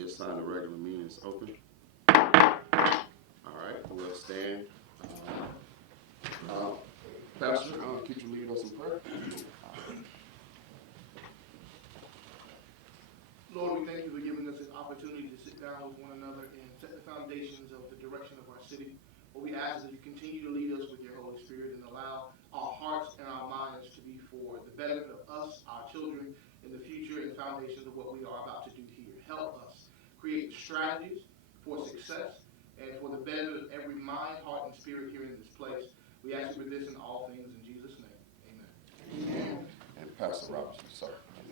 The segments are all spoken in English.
this time the regular meeting is open. All right, we'll stand. Pastor, could you lead us in prayer? Lord, we thank you for giving us this opportunity to sit down with one another and set the foundations of the direction of our city. What we ask is that you continue to lead us with your Holy Spirit and allow our hearts and our minds to be for the benefit of us, our children, in the future and foundations of what we are about to do here. Help us create strategies for success and for the benefit of every mind, heart, and spirit here in this place. We ask you for this in all things in Jesus' name. Amen. Amen. And Pastor Robinson, sir. Thank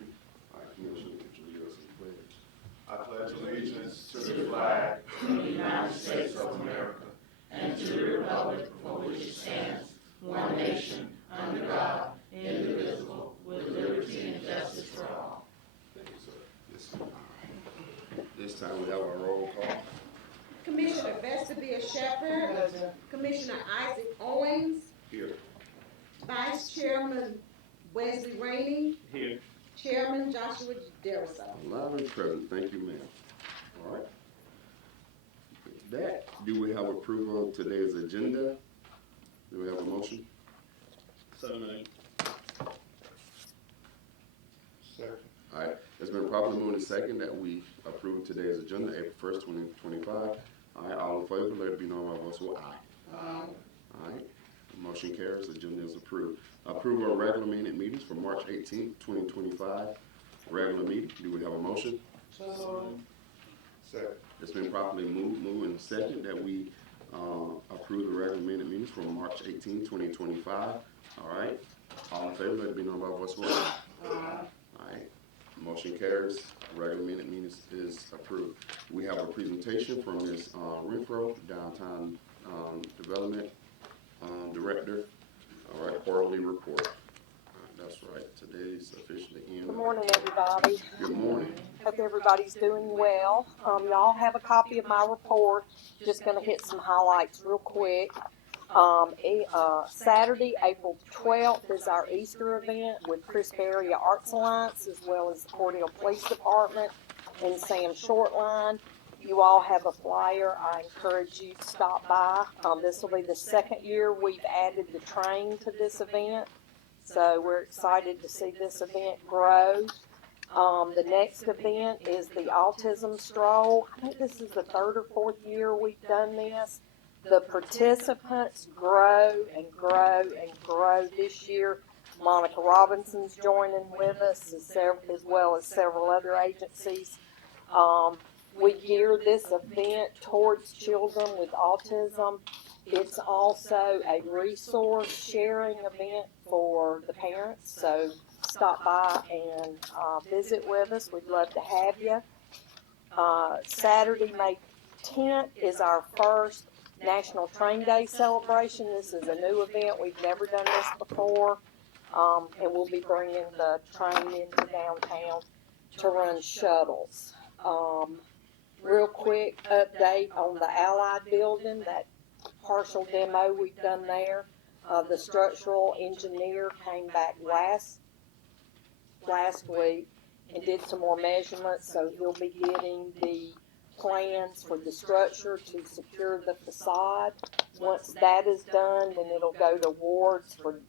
you. All right, Commissioner, could you lead us in prayer? I pledge allegiance to the flag of the United States of America and to the republic for which it stands, one nation, under God, indivisible, with liberty and justice for all. Thank you, sir. Yes, sir. All right. This time we have a roll call. Commissioner Vestavia Shepherd. Commissioner Isaac Owens. Here. Vice Chairman Wesley Rainey. Here. Chairman Joshua Deriso. Alive and present. Thank you, ma'am. All right. With that, do we have approval of today's agenda? Do we have a motion? So moved. Second. All right. It's been properly moved and second that we approve today's agenda, April 1st, 2025. All right. All in favor, let it be known by voice of aye. Aye. All right. Motion carries. Agenda is approved. Approval of regular meetings for March 18th, 2025. Regular meeting. Do we have a motion? Second. It's been properly moved and second that we approve the regular meetings for March 18th, 2025. All right. All in favor, let it be known by voice of aye. All right. Motion carries. Regular meeting is approved. We have a presentation from Ms. Renfro, Downtown Development Director. All right, quarterly report. That's right. Today's officially in. Good morning, everybody. Good morning. Hope everybody's doing well. Y'all have a copy of my report. Just going to hit some highlights real quick. Saturday, April 12th is our Easter event with Crisp Area Arts Alliance, as well as the Cordele Police Department and Sam Shortline. You all have a flyer. I encourage you to stop by. This will be the second year we've added the train to this event, so we're excited to see this event grow. The next event is the Autism Stroll. I think this is the third or fourth year we've done this. The participants grow and grow and grow this year. Monica Robinson's joining with us, as well as several other agencies. We gear this event towards children with autism. It's also a resource sharing event for the parents, so stop by and visit with us. We'd love to have you. Saturday, May 10th is our first National Train Day celebration. This is a new event. We've never done this before, and we'll be bringing the train into downtown to run shuttles. Real quick update on the Allied building, that partial demo we've done there. The structural engineer came back last week and did some more measurements, so he'll be getting the plans for the structure to secure the facade. Once that is done, then it'll go to wards for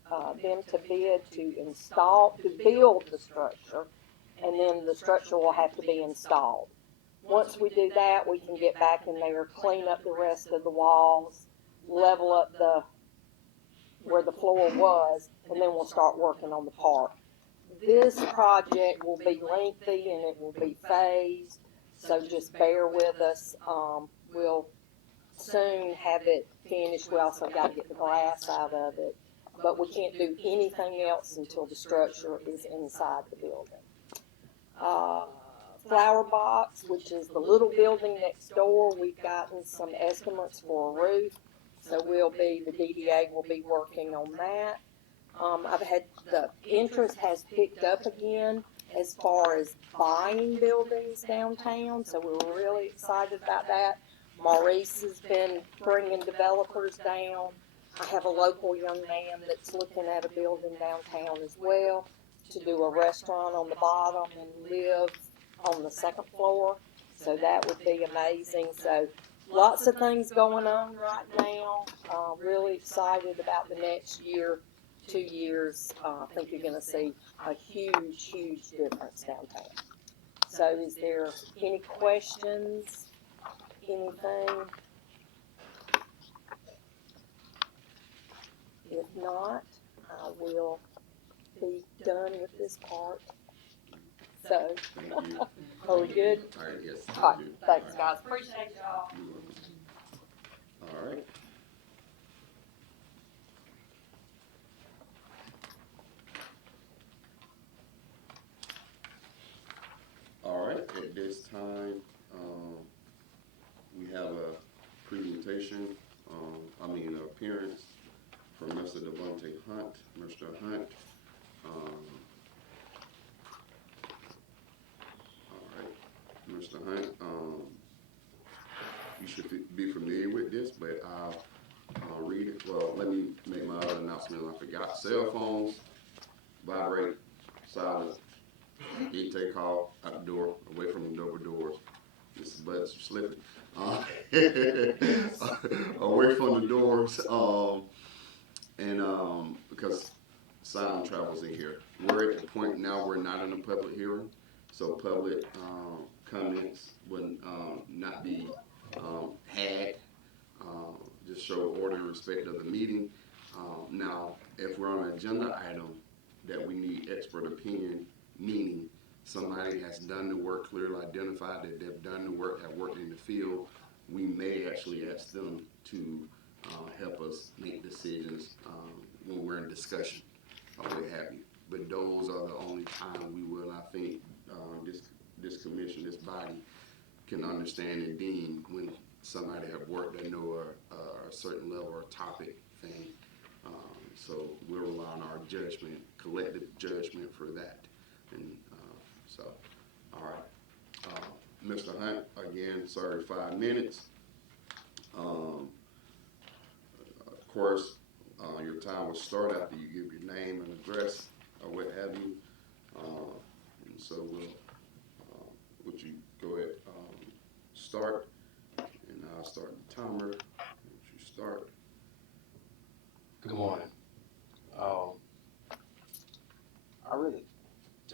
them to bid to build the structure, and then the structure will have to be installed. Once we do that, we can get back in there, clean up the rest of the walls, level up where the floor was, and then we'll start working on the park. This project will be lengthy and it will be phased, so just bear with us. We'll soon have it finished. We also got to get the glass out of it, but we can't do anything else until the structure is inside the building. Flower Box, which is the little building next door, we've gotten some estimates for a roof, so the DDA will be working on that. The interest has picked up again as far as buying buildings downtown, so we're really excited about that. Maurice has been bringing developers down. I have a local young man that's looking at a building downtown as well to do a restaurant on the bottom and live on the second floor. So that would be amazing. So lots of things going on right now. Really excited about the next year, 2 years. I think you're going to see a huge, huge difference downtown. So is there any questions? Anything? If not, I will be done with this part. So, Thank you. are we good? All right, yes. All right, thank you. thanks, All guys. Appreciate y'all. right, you're welcome. All right. All right, at this time, we have a presentation, appearance from Mr. Devontae Hunt. Mr. Hunt, all right, Mr. Hunt, you should be familiar with this, but I'll read it. Well, let me make my other announcement. I forgot. Cell phones, vibrate, silent, take call out the door, away from the double doors. This butt's slipping. Away from the doors, because silent travels in here. We're at the point now we're not in a public hearing, so public comments would not be had. Just show order and respect of the meeting. Now, if we're on an agenda item that we need expert opinion, meaning somebody has done the work, clearly identified that they've done the work, have worked in the field, we may actually ask them to help us make decisions when we're in discussion or what have you. But those are the only time we will, I think, this commission, this body, can understand and deem when somebody have worked and know a certain level or topic thing. So we'll rely on our judgment, collective judgment for that. And so, all right. Mr. Hunt, again, sorry, 5 minutes. Of course, your time will start after you give your name and address or what have you. And so would you go ahead, start, and I'll start the timer. Once you start. Good morning. I really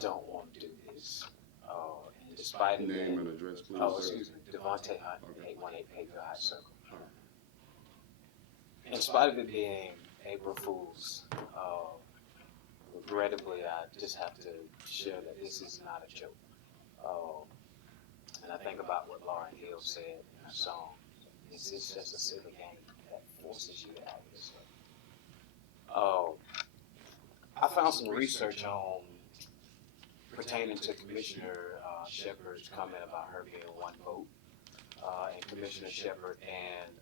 don't want to do this. And despite it Name being, and address, please. excuse me, Devontae Hunt, Okay. 818 Payville High Circle. All right. In spite of it being April Fool's, regrettably, I just have to share that this is not a joke. And I think about what Lauryn Hill said in her song. Is this just a silly game that forces you to act this way? I found some research on pertaining to Commissioner Shepard's comment about her being one vote, and Commissioner Shepard, and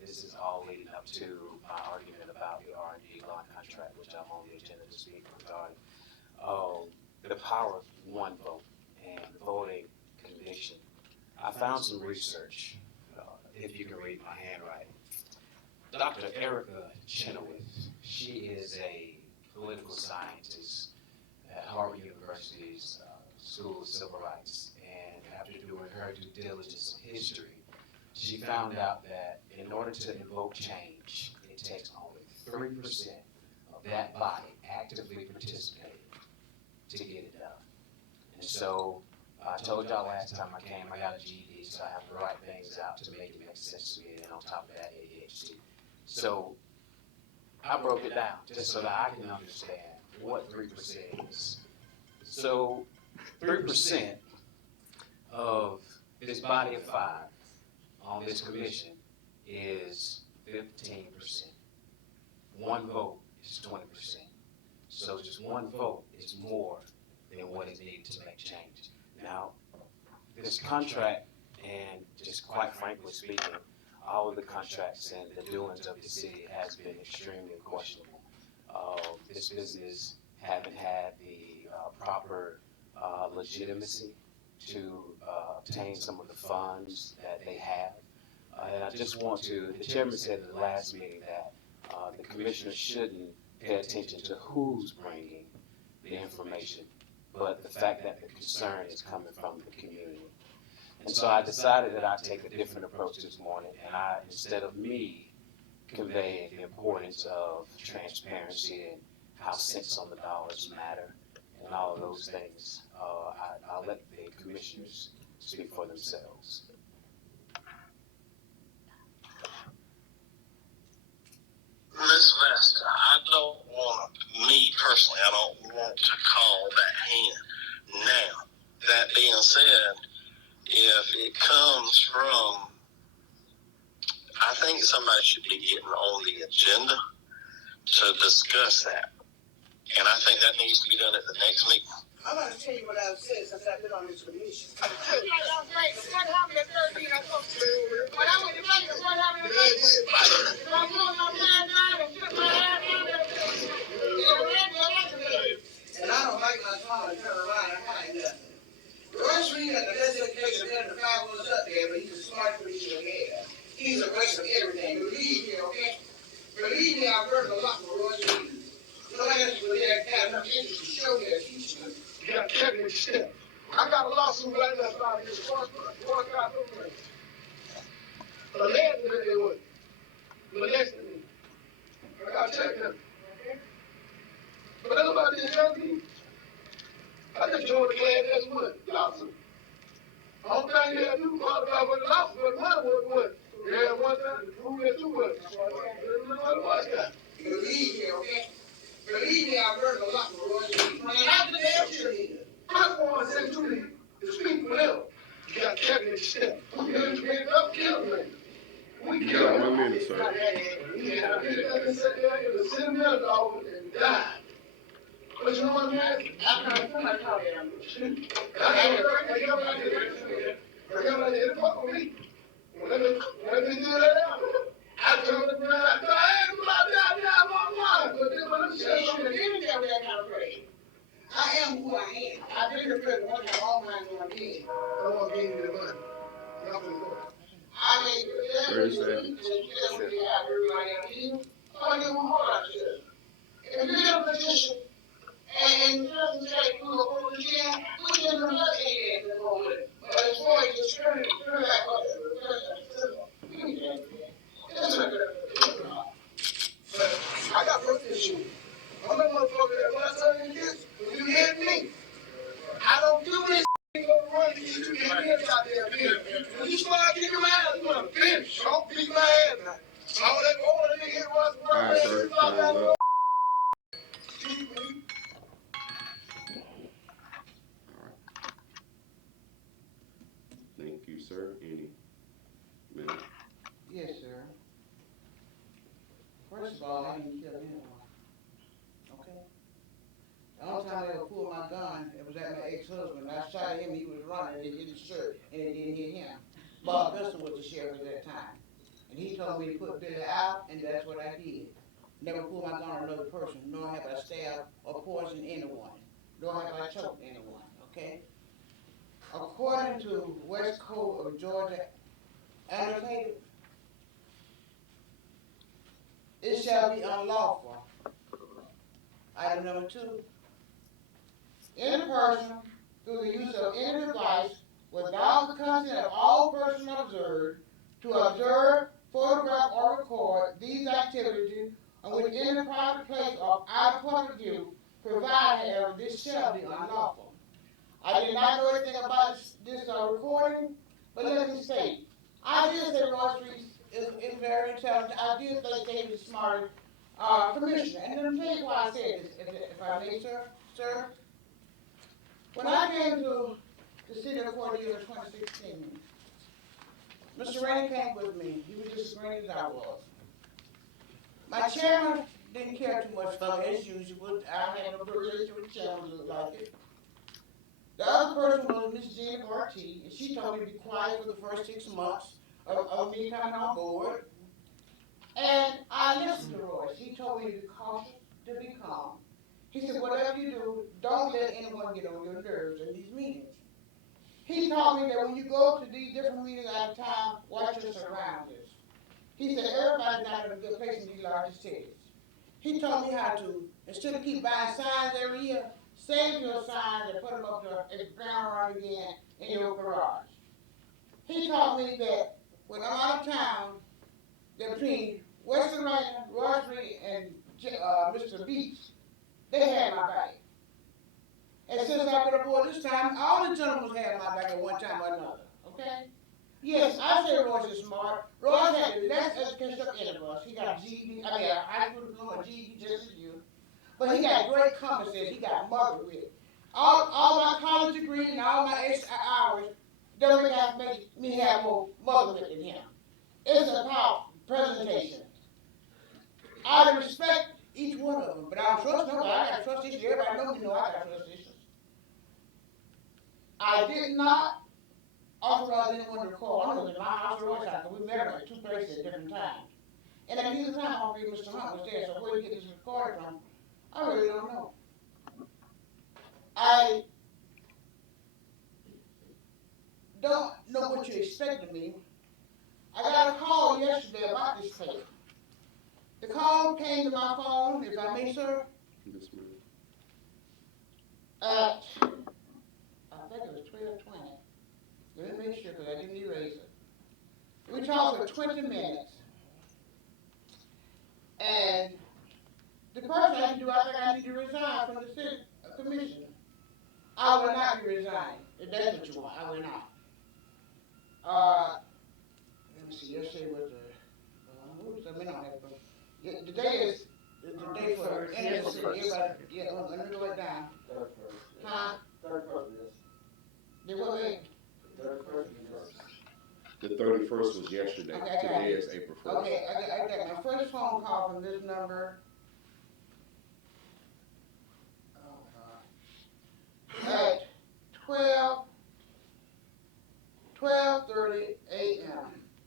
this is all leading up to my argument about the R&D law contract, which I'm on the agenda to speak regarding the power of one vote and voting conviction. I found some research, if you can read my handwriting. Dr. Erica Chenoweth, she is a political scientist at Harvard University's School of Civil Rights, and after doing her due diligence in history, she found out that in order to invoke change, it takes only 3% of that body actively participating to get it done. And so I told y'all last time I came, I got a GED, so I have to write things out to make it make sense to me, and on top of that, ADHD. So I broke it down just so that I can understand what 3% is. So 3% of this body of 5 on this commission is 15%. One vote is 20%. So just one vote is more than what is needed to make change. Now, this contract, and just quite frankly speaking, all of the contracts and the doings of the city has been extremely questionable. This business haven't had the proper legitimacy to obtain some of the funds that they have. And I just want to, the chairman said at the last meeting that the commissioner shouldn't pay attention to who's bringing the information, but the fact that the concern is coming from the community. And so I decided that I'd take a different approach this morning, and instead of me conveying the importance of transparency and how cents on the dollars matter and all of those things, I'll let the commissioners speak for themselves. Ms. Vesta, I don't want, me personally, I don't want to call that hand. Now, that being said, if it comes from, I think somebody should be getting on the agenda to discuss that. And I think that needs to be done at the next meeting. I'm going to tell you what I've said since I've been on this commission. What happened at 13? When I went to Vegas, what happened at 13? I'm doing my time now and took my ass out there. And I don't like my father turn around and hide nothing. Royce Reed had the best education and the five was up there, but he's a smart preacher in here. He's a grace of everything. Believe me, okay? Believe me, I've learned a lot from Royce Reed. Nobody else really had enough interest to show me or teach me. You got Kevin in step. I got a lawsuit right now about this one guy from me. Allegedly they would. Allegedly. I got to check him. But nobody is young people. I just joined the class that's what? Lawsuit. All thing you have to do qualify for the lawsuit, but money was what? You had one time to prove that you was. Believe me, okay? Believe me, I've learned a lot from Royce Reed. When I got to the cheerleader. I want to say to you, to speak for them. You got Kevin in step. We got to get up, kill him. You got 1 minute, sir. Yeah, I didn't sit there in the $7 million and died. But you know what I'm asking? I'm not going to tell you. I got my head fuck with me. When they do that out, I told them, I ain't about that, but then when I'm saying something, I am who I am. I've been here for one time, all mine going in. I don't want to give you the money. Not for the money. I mean, 30 seconds. you have everybody up here. I give them hard shit. If you're in a position and it doesn't say who or who you can, we can do nothing to go with it. But as far as just turn back up, But I got work issues. I'm the motherfucker that when I tell you this, when you hit me, I don't do this. Go run to you get hands out there, bitch. When you start kicking my ass, you want to finish. Don't beat my ass now. All that old nigga hit was All right, sir. Time's up. Thank you, sir. Any minute? Yes, sir. First of all, I didn't kill anyone. Okay? The only time I ever pulled my gun, it was at my ex-husband. I shot at him, he was running, it hit his shirt, and it didn't hit him. Bob Dustin was the sheriff at that time. And he told me to put Billy out, and that's what I did. Never pull my gun on another person, nor have I stabbed or poisoned anyone, nor have I choked anyone, okay? According to West Code of Georgia, annotated, it shall be unlawful. Item number 2, any person through the use of any device without the consent of all persons observed to observe, photograph, or record these activities on which any private place or out of public view, provided however this shall be unlawful. I did not know anything about this recording, but let me say, I did say Royce Reed is very intelligent. I did think he was the smartest commissioner. And let me tell you why I said this, if I may, sir. When I came to the city of Cordele in 2016, Mr. Rainey came with me. He was just as green as I was. My chairman didn't care too much for me as usual. I had no relationship with the chairman, looked like it. The other person was Miss Jean Barty, and she told me to be quiet for the first 6 months of me coming on board. And I listened to Royce. He told me to be cautious, to be calm. He said, whatever you do, don't let anyone get on your nerves in these meetings. He told me that when you go to these different meetings at a time, watch your surroundings. He said, everybody's not in a good place in these larger cities. He told me how to, instead of keep buying signs every year, save your signs and put them up to the ground around again in your garage. he taught me that when I'm out of town, that between Western Rainer, Royce Reed, and Mr. Beach, they had my back. And since I've been aboard this time, all the gentlemen had my back at one time or another. Okay? Yes, I say Royce is smart. Royce had the less education of any of us. He got a GED, I mean a high school diploma, a GED just as you. But he got great common sense. He got mother wit. All my college degrees and all my extra hours don't make me have more mother wit than him. It's about presentation. I respect each one of them, but I don't trust nobody. I got trust issues. Everybody know me know I got trust issues. I did not authorize anyone to record. I was in my house or Roy's house, but we met at 2 places at different times. And at neither time, I believe Mr. Hunt was there, so where you get this recorded from, I really don't know. I don't know what you expect of me. I got a call yesterday about this tape. The call came to my phone, if I may, sir, Yes, ma'am. at, I think it was 12:20. Let me make sure, because I didn't erase it. We talked for 20 minutes. And the person I can do, I think I need to resign from the city commission. I will not be resigning, if that's what you want, I will not. Let me see, yesterday was the today is the day for everybody, yeah, let me go back down. Huh? They were wait. The 31st was yesterday. Okay, Today is April 1st. Okay, I got my first phone call from this number. At 12:30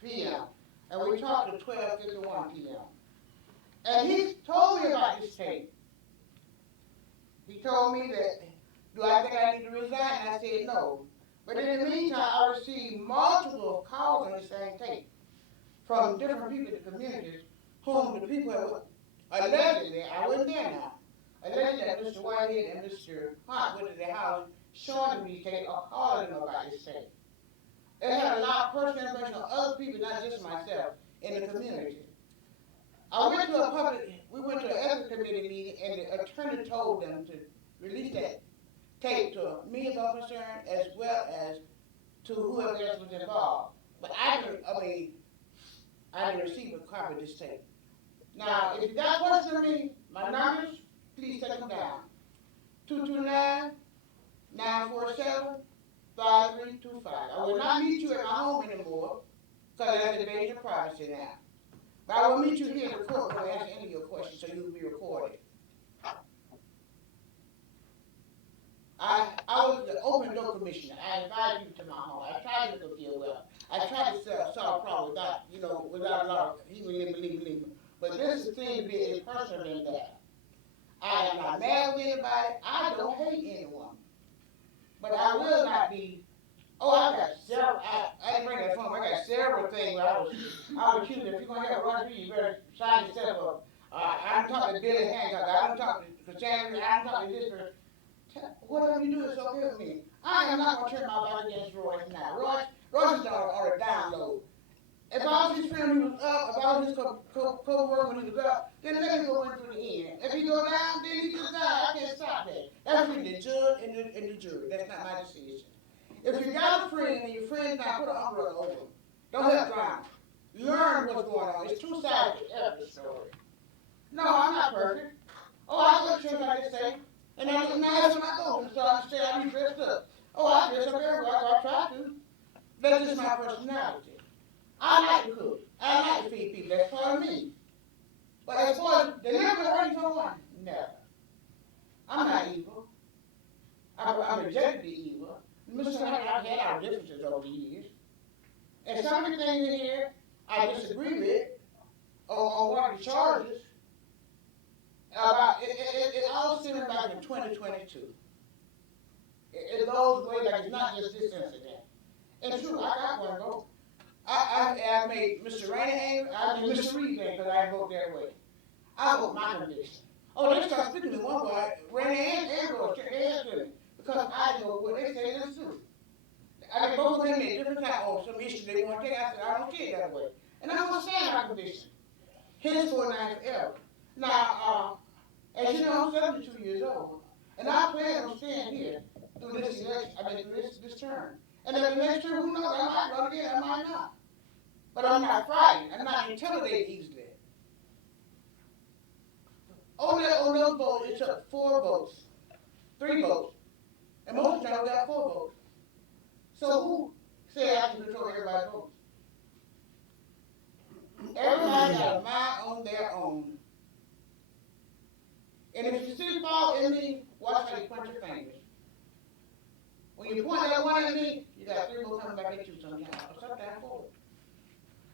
p.m. And we talked to 12:51 p.m. And he told me about this tape. He told me that, do I think I need to resign? And I said no. But in the meantime, I received multiple calls on the same tape from different people in the communities, whom the people allegedly, I wasn't there now, allegedly that Mr. Whitehead and Mr. Hunt went to their house showing them these tapes or calling them about this tape. It had a lot of personal information on other people, not just myself, in the community. We went to an ethics committee meeting, and the attorney told them to release that tape to me as I'm concerned, as well as to whoever else was involved. But I didn't receive a copy of this tape. Now, if you got questions on me, my numbers, please take them down. 229-947-5325. I will not meet you at my home anymore, because that's an invasion of privacy now. But I will meet you here in the courtroom and answer any of your questions, so you will be recorded. I was the open door commissioner. I invited you to my home. I tried to make them feel well. I tried to solve problems without a lot of believe me. But this is thing to be impersonal than that. I am not mad with anybody. I don't hate anyone. But I will not be. I got several. I didn't bring that phone. I got several things where I was accused. If you're gonna have Roger, you better sign yourself up. I'm talking to Billy Hancock. I'm talking to Cassandra. I'm talking to this person. Whatever you do is okay with me. I am not going to turn my back against Royce now. Royce is on a download. If I was his friend when he was up, if I was his co-worker when he was up, then let him go into the end. If he go down, then he just die. I can't stop that. That's between the judge and the jury. That's not my decision. If you got a friend and your friend now, put an umbrella over him. Don't have drama. Learn what's going on. It's two sides to every story. No, I'm not perfect. I go to church like they say. And that's when I go. So I understand I be dressed up. I dress up everywhere. I try to. That's just my personality. I like to cook. I like to feed people. That's part of me. But as far as delivering or anything on, never. I'm not evil. I'm rejected the evil. Mr. Hunt, I've had our differences over the years. And some of the things in here I disagree with on one of the charges. It all stems back in 2022. It goes way back. It's not just this incident. And true, I got one vote. I made Mr. Rainey angry. I made Mr. Reed angry because I vote their way. I vote my conviction. They start speaking to one boy, Rainey and Roy, they answer me because I know what they say is true. I mean, both of them at different times. or some issue they want to take. I said, I don't see it that way. And I'm gonna stand my conviction. Henceforth and I forever. Now, as you know, I'm 72 years old. And I plan on staying here through this election, through this term. And if the next term, who knows, I might run again, I might not. But I'm not frightened, I'm not intimidated easily. On those votes, it took 4 votes, 3 votes. And most of the time we got 4 votes. So who said I can control everybody's votes? Everybody got a mind on their own. And if you see the fault in me, watch how you point your fingers. When you point that one at me, you got 3 more coming back at you sometimes, or sometimes 4.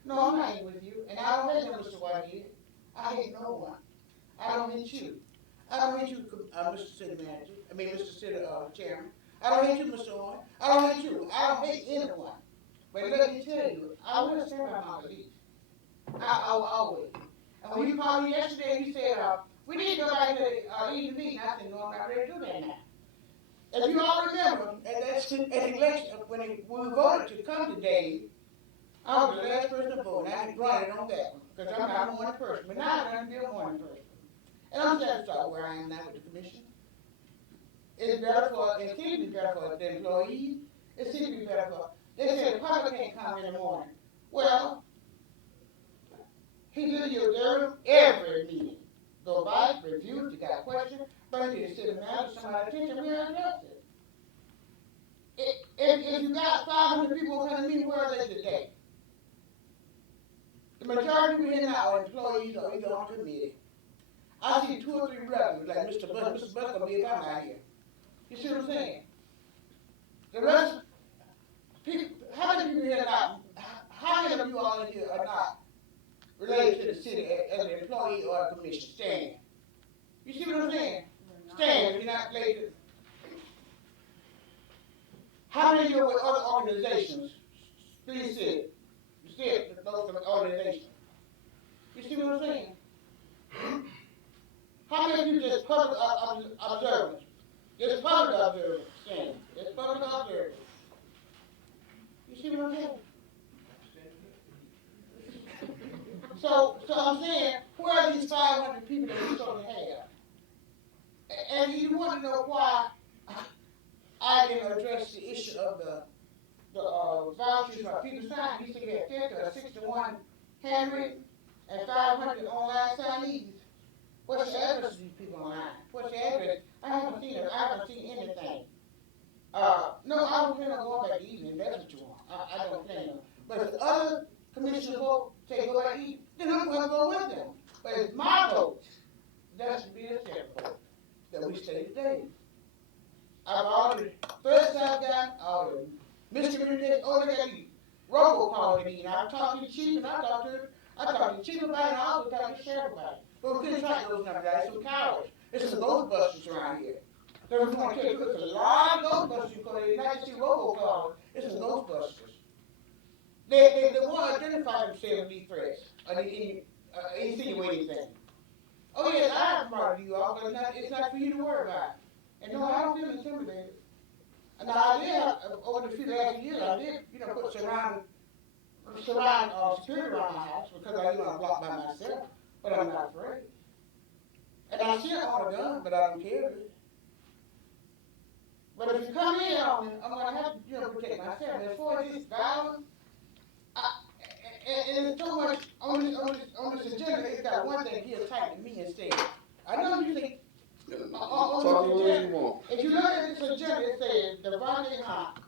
No, I'm not angry with you, and I don't hate no Mr. Whitehead. I hate no one. I don't hate you. I don't hate you, Mr. City Manager. Mr. City Chairman. I don't hate you, Mr. Owen. I don't hate you. I don't hate anyone. But let me tell you, I will stand by my beliefs. I will always. And when you called me yesterday, you said, we need to go back to eating meat. And I said, no, I'm not ready to do that now. If you all remember, at the election, when we voted to come today, I was the last person to vote, and I had grunted on that one, because I'm not a morning person. But now I'm going to be a morning person. And I'm satisfied where I am now with the commission. It's better it seems to be better for the employees. It seems to be better for, they say the public can't come in the morning. Well, he did you every meeting. Go by, review, if you got a question, bring it to the city manager, somebody's attention, we'll address it. If you got 500 people coming to meet, where are they today? The majority of people here now are employees or either on committee. I see 2 or 3 residents, like Mr. Buss. Mr. Buss gonna be if I'm not here. You see what I'm saying? The rest, people, how many people here now, how many of you all in here are not related to the city as an employee or a commission? Stand. You see what I'm saying? Stand if you're not related. How many of you are with other organizations? Please sit. You sit those organizations. You see what I'm saying? How many of you just public observers? Just public observers. Stand. Just public observers. You see what I'm saying? So I'm saying, where are these 500 people that we sort of have? And you want to know why I didn't address the issue of the vouchers for people signed. You said we had 50 or 61 handwritten and 500 online signees. What's the address of these people online? What's the address? I haven't seen it. I haven't seen anything. No, I don't plan on going back to eating if that's what you want. I don't plan on. But if the other commissioners vote, say go back to eat, then I'm going to go with them. But it's my vote. That should be a separate vote that we stay today. I've already, first I've got all the miscommunication, they got the robocall to me, and I've talked to the chief, and I talked to the chief about it, and I also talked to the sheriff about it. But we couldn't track those numbers, guys. Some cowards. There's some Ghostbusters around here. There's a lot of Ghostbusters, because they're not just robocalls, it's some Ghostbusters. They want to identify themselves in these threats, or insinuating things. Oh yes, I have brought you all, but it's not for you to worry about. And no, I don't feel intimidated. And I did, over the few last years, I did, put surround security around my house, because I'm blocked by myself, but I'm not afraid. And I still own a gun, but I don't carry it. But if you come in on me, I'm going to have to, protect myself. As far as this violence, and it's so much on this agenda, it's got one thing here tight to me instead. I know you think, on this agenda, if you look at this agenda, it says, the Devontae Hunt,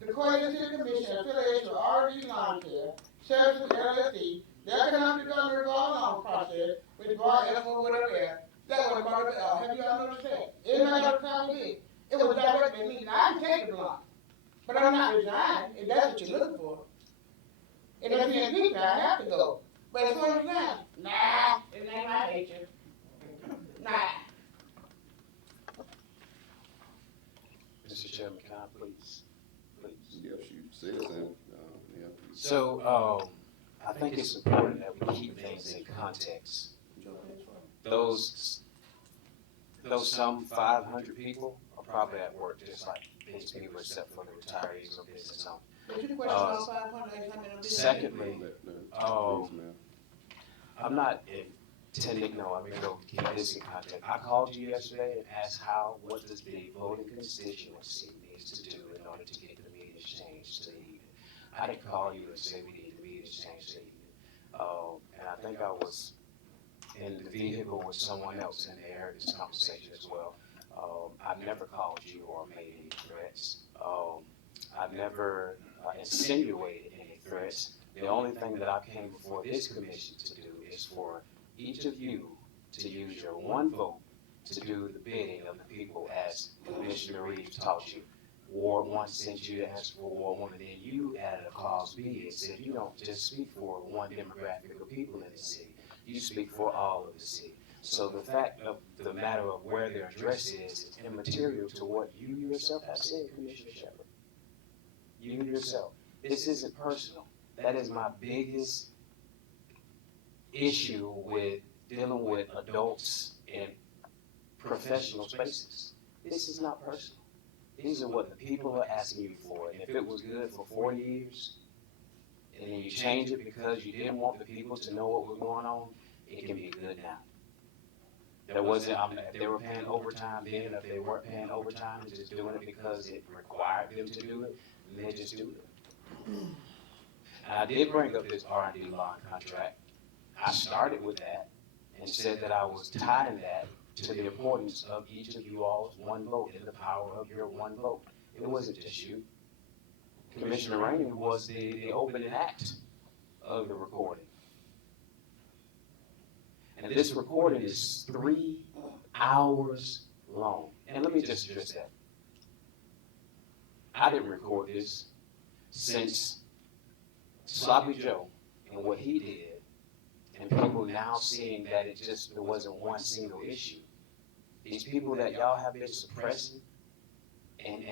the Cordele City Commission, affiliation with RD Lawn Care, Services LLC, the Economic Development Revolving Loan Process, with bar F or whatever else. That was part of it. Have you all noticed that? Everybody got a copy of it. It was directed at me. Now, I can take the blunt, but I'm not resigning if that's what you're looking for. And if you're impeachment, I have to go. But as far as resign, nah, it ain't my nature. Nah. Mr. Chairman, can I please? Yes, you said that. Yeah. So, I think it's important that we keep things in context. Those some 500 people are probably at work just like these people, except for the retirees or business owners. But your question on 500, how many? Secondly, Please, ma'am. I'm not intending, no, I'm gonna go keep this in context. I called you yesterday and asked what does the voting constituency needs to do in order to get the meetings changed to the evening. I didn't call you and say we need the meetings changed to the evening. And I think I was in the vehicle with someone else and they heard this conversation as well. I've never called you or made any threats. I've never insinuated any threats. The only thing that I came before this commission to do is for each of you to use your one vote to do the bidding of the people as Commissioner Reeves taught you. Ward 1 sent you to ask for Ward 1, and then you added a clause B and said you don't just speak for one demographic of people in the city, you speak for all of the city. So the fact of the matter of where their address is immaterial to what you yourself have said, Commissioner Shepard. You yourself. This isn't personal. That is my biggest issue with dealing with adults in professional spaces. This is not personal. These are what the people are asking you for. And if it was good for 4 years, and then you change it because you didn't want the people to know what was going on, it can be good now. There wasn't, if they were paying overtime then, if they weren't paying overtime and just doing it because it required them to do it, then they just do it. And I did bring up this R&D bond contract. I started with that and said that I was tying that to the importance of each of you all's one vote and the power of your one vote. It wasn't just you. Commissioner Rainey was the opening act of the recording. And this recording is 3 hours long. And let me just address that. I didn't record this since Sloppy Joe and what he did, and people now seeing that it wasn't one single issue. These people that y'all have been suppressing and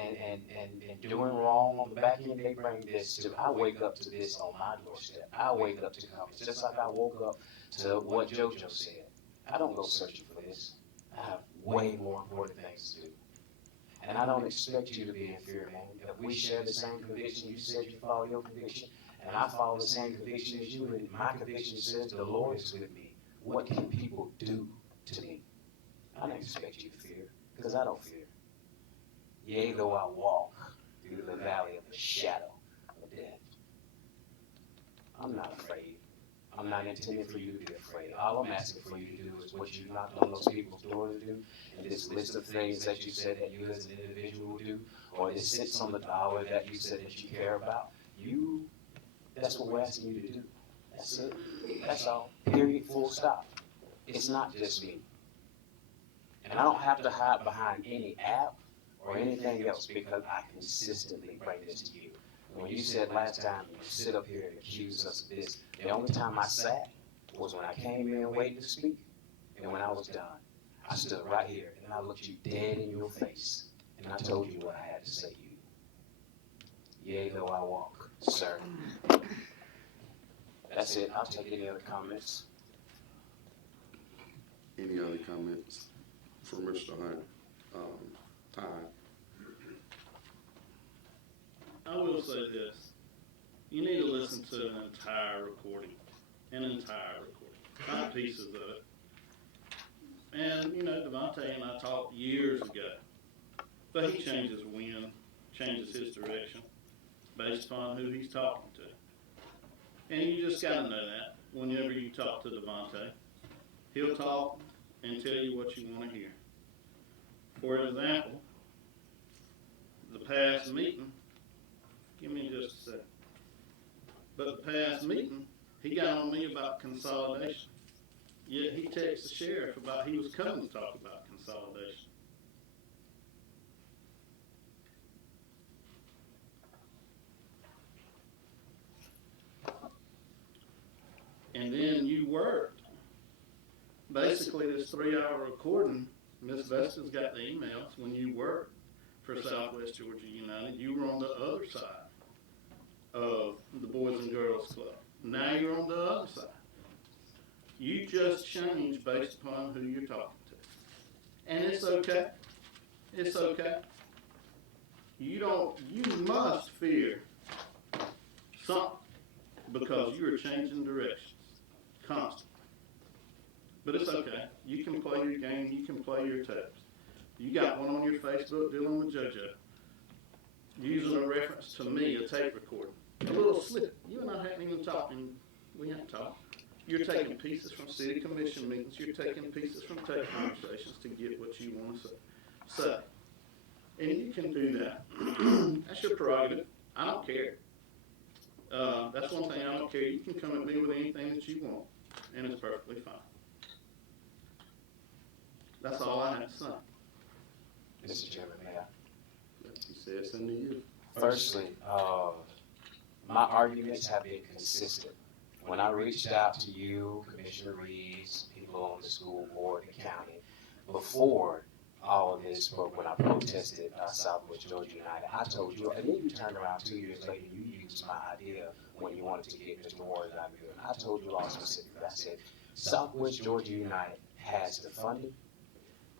doing wrong on the back end, they bring this to, I wake up to this on my doorstep. I wake up to comments, just like I woke up to what JoJo said. I don't go searching for this. I have way more important things to do. And I don't expect you to be in fear, man. If we share the same conviction, you said you follow your conviction, and I follow the same conviction as you, and my conviction says the Lord is with me. What can people do to me? I don't expect you to fear, because I don't fear. Yea, though I walk through the valley of the shadow of death, I'm not afraid. I'm not intending for you to be afraid. All I'm asking for you to do is what you knocked on those people's doors to do, and this list of things that you said that you as an individual will do, or this cents on the dollar that you said that you care about. That's what we're asking you to do. That's it. That's all. Period. Full stop. It's not just me. And I don't have to hide behind any app or anything else because I consistently bring this to you. When you said last time you sit up here and accuse us of this, the only time I sat was when I came in waiting to speak. And when I was done, I stood right here and I looked you dead in your face and I told you what I had to say to you. Yea, though I walk, sir. That's it. I'll take any other comments. Any other comments for Mr. Hunt? Time. I will say this. You need to listen to an entire recording. Not pieces of it. And, Devontae and I talked years ago. But he changes his direction based upon who he's talking to. And you just got to know that whenever you talk to Devontae. He'll talk and tell you what you want to hear. For example, the past meeting, give me just a second. But the past meeting, he got on me about consolidation. Yet he texted the sheriff about he was coming to talk about consolidation. And then you worked. Basically, this 3-hour recording, Ms. Vesta's got the emails. When you worked for Southwest Georgia United, you were on the other side of the Boys and Girls Club. Now you're on the other side. You just change based upon who you're talking to. And it's okay. It's okay. You must fear because you are changing directions constantly. But it's okay. You can play your game. You can play your tapes. You got one on your Facebook dealing with JoJo, using a reference to me, a tape recording. A little slip. You and I hadn't even talked, and we hadn't talked. You're taking pieces from city commission meetings. You're taking pieces from tape conversations to get what you want to say. And you can do that. That's your prerogative. I don't care. That's one thing I don't care. You can come at me with anything that you want, and it's perfectly fine. That's all I have to say. Mr. Chairman, may I? He said something to you. Firstly, my arguments have been consistent. When I reached out to you, Commissioner Reeves, people on the school board, the county, before all of this, but when I protested Southwest Georgia United, I told you, and then you turned around 2 years later, you used my idea when you wanted to get Mr. Warren out of here. And I told you all specifically, I said, Southwest Georgia United has the funding,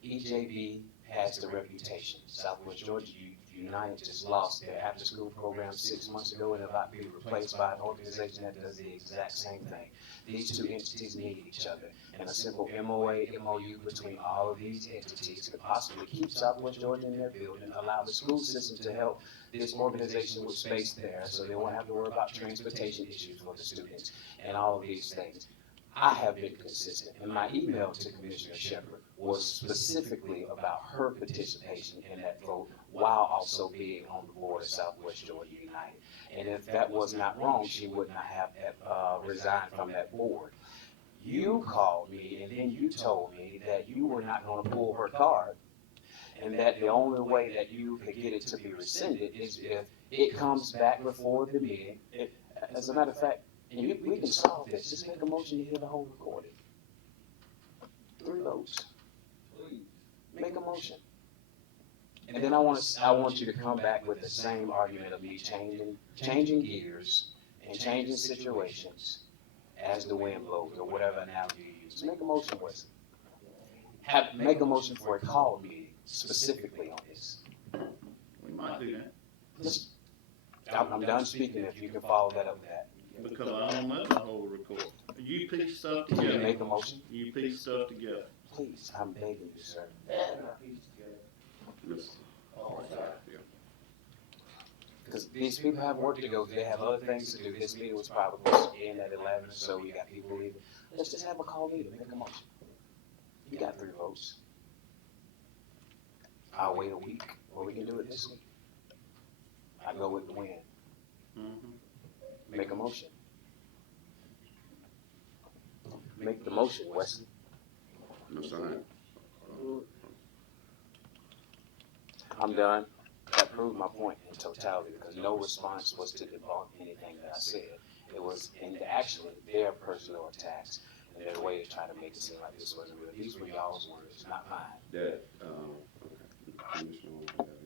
EJB has the reputation. Southwest Georgia United just lost their after-school program 6 months ago and about to be replaced by an organization that does the exact same thing. These two entities need each other, and a simple MOA, MOU between all of these entities could possibly keep Southwest Georgia in their building, allow the school system to help this organization with space there, so they won't have to worry about transportation issues for the students and all of these things. I have been consistent, and my email to Commissioner Shepherd was specifically about her participation in that vote while also being on the board of Southwest Georgia United. And if that was not wrong, she would not have resigned from that board. You called me and then you told me that you were not going to pull her card, and that the only way that you could get it to be rescinded is if it comes back before the meeting. As a matter of fact, and we can solve this. Just make a motion to hear the whole recording. 3 votes. Make a motion. And then I want you to come back with the same argument of me changing gears and changing situations as the wind blows, or whatever analogy you use. Make a motion, Wesley. Make a motion for a call meeting specifically on this. We might do that. I'm done speaking if you can follow that up with that. Because I don't know the whole report. You piece stuff Can you together. make a motion? You piece stuff together. Please, I'm begging you, sir. Yes. Yeah. Because these people have work to go. They have other things to do. This meeting was probably supposed to end at 11, so we got people leaving. Let's just have a call meeting, make a motion. You got 3 votes. I'll wait a week, or we can do it this week. I go with the win. Make a motion. Make the motion, Wesley. No sign. I'm done. That proved my point in totality, because no response was to debunk anything that I said. It was actually their personal attacks and their way to try to make it seem like this wasn't real. These were y'all's words, not mine. That, okay. Commissioner, don't have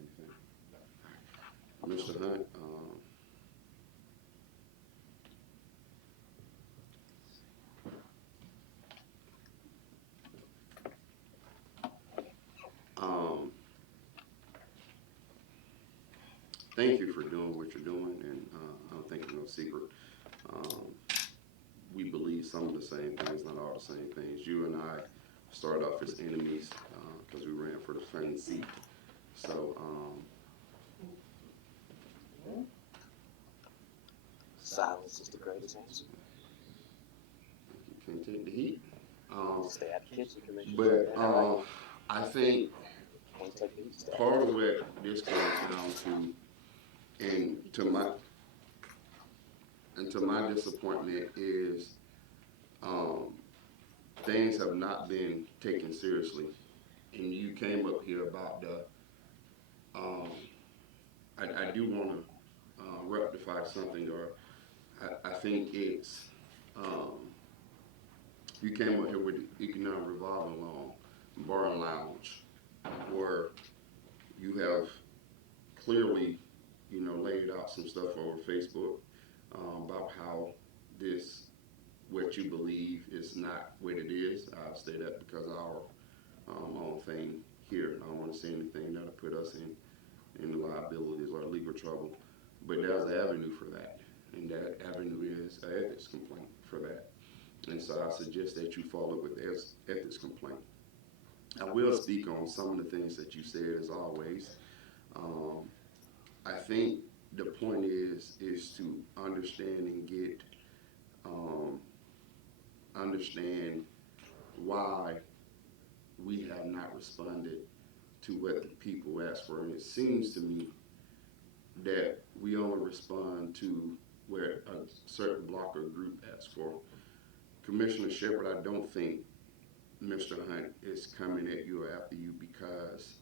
anything. Mr. Hunt, thank you for doing what you're doing, and I don't think it's no secret. We believe some of the same things, not all the same things. You and I started off as enemies because we ran for the same seat. So, Silence is the greatest answer. you can't take the heat. Stay out of the kitchen, Commissioner. But I think Can't take the heat, stay out. part of what this comes down to, and to my disappointment, is things have not been taken seriously. And you came up here about the, I do want to rectify something, or I think it's, you came up here with the economic revolving loan, bar and lounge, where you have clearly, laid out some stuff over Facebook about how this, what you believe is not what it is. I'll say that because our own thing here, I don't want to say anything that'll put us in liabilities or legal trouble. But there's an avenue for that, and that avenue is an ethics complaint for that. And so I suggest that you follow with ethics complaint. I will speak on some of the things that you said as always. I think the point is to understand and get understand why we have not responded to what the people asked for. And it seems to me that we only respond to where a certain block or group asks for. Commissioner Shepard, I don't think Mr. Hunt is coming at you or after you because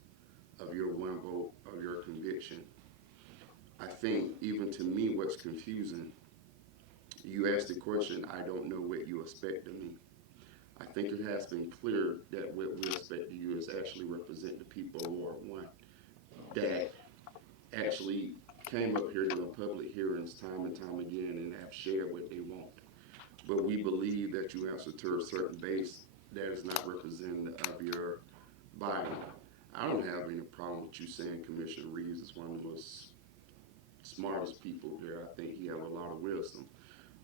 of your one vote of your conviction. I think even to me what's confusing, you asked the question, I don't know what you expect of me. I think it has been clear that what we expect of you is actually represent the people of Ward 1 that actually came up here doing public hearings time and time again and have shared what they want. But we believe that you answer to a certain base that is not representative of your body. I don't have any problem with you saying Commissioner Reeves is one of the most smartest people here. I think he has a lot of wisdom,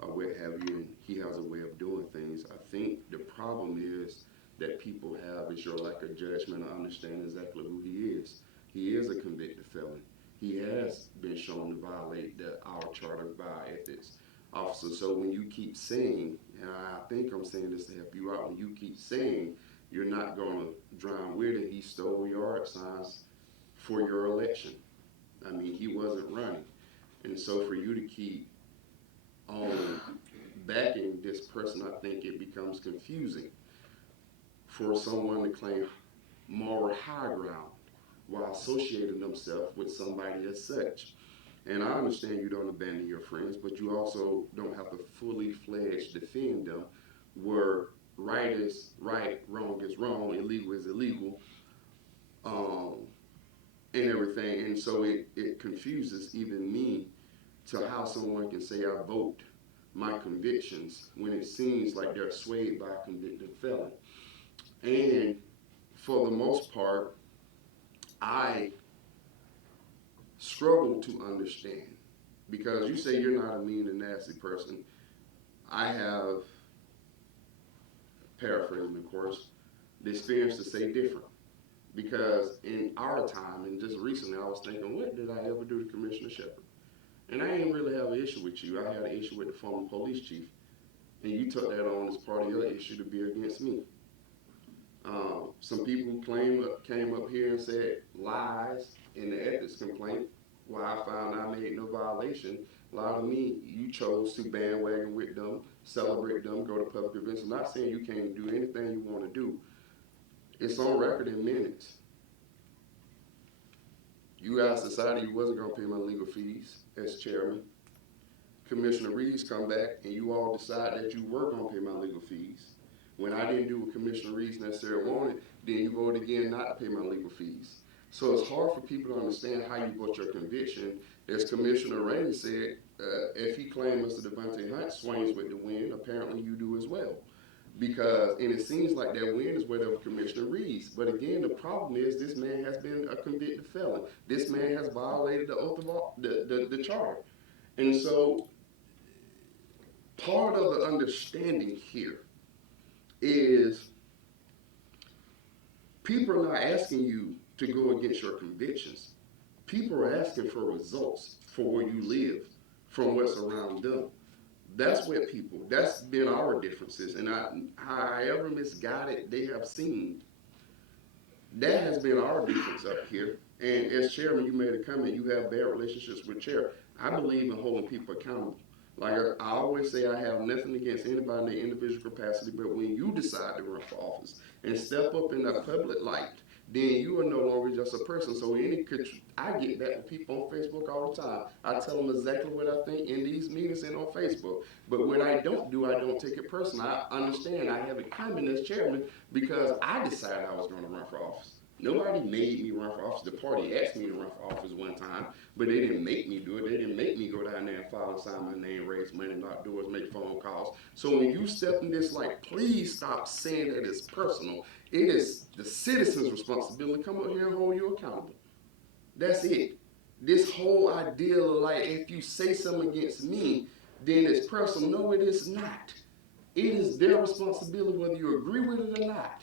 or what have you, and he has a way of doing things. I think the problem is that people have is your lack of judgment or understanding exactly who he is. He is a convicted felon. He has been shown to violate our charter by ethics officer. So when you keep saying, and I think I'm saying this to help you out, when you keep saying you're not going to drown with it, he stole your art signs for your election. I mean, he wasn't running. And so for you to keep on backing this person, I think it becomes confusing for someone to claim moral high ground while associating themselves with somebody as such. And I understand you don't abandon your friends, but you also don't have to fully fledged defend them where right is right, wrong is wrong, illegal is illegal, and everything. And so it confuses even me to how someone can say I vote my convictions when it seems like they're swayed by a convicted felon. And for the most part, I struggle to understand because you say you're not a mean and nasty person. I have, paraphrasing of course, the experience to say different. Because in our time, and just recently, I was thinking, what did I ever do to Commissioner Shepard? And I didn't really have an issue with you. I had an issue with the former police chief. And you took that on as part of your issue to be against me. Some people came up here and said lies in the ethics complaint. While I found I made no violation, lie to me, you chose to bandwagon with them, celebrate them, go to public events. I'm not saying you can't do anything you want to do. It's on record in minutes. You guys decided you wasn't going to pay my legal fees as chairman. Commissioner Reeves come back and you all decide that you were going to pay my legal fees. When I didn't do what Commissioner Reeves necessarily wanted, then you voted again not to pay my legal fees. So it's hard for people to understand how you vote your conviction. As Commissioner Rainey said, if he claimed Mr. Devontae Hunt swings with the wind, apparently you do as well. Because, and it seems like that win is whatever Commissioner Reeves. But again, the problem is this man has been a convicted felon. This man has violated the oath of the charter. And so part of the understanding here is people are not asking you to go against your convictions. People are asking for results for where you live, from what's around them. That's what people, that's been our differences. And however misguided they have seemed, that has been our difference up here. And as chairman, you made a comment, you have bad relationships with chair. I believe in holding people accountable. Like I always say, I have nothing against anybody in their individual capacity, but when you decide to run for office and step up in the public light, then you are no longer just a person. So I get that with people on Facebook all the time. I tell them exactly what I think in these meetings and on Facebook. But what I don't do, I don't take it personal. I understand I have it coming as chairman because I decided I was going to run for office. Nobody made me run for office. The party asked me to run for office one time, but they didn't make me do it. They didn't make me go down there and file and sign my name, raise money, knock doors, make phone calls. So when you step in this, like, please stop saying that it's personal. It is the citizens' responsibility to come up here and hold you accountable. That's it. This whole idea of, like, if you say something against me, then it's personal. No, it is not. It is their responsibility whether you agree with it or not.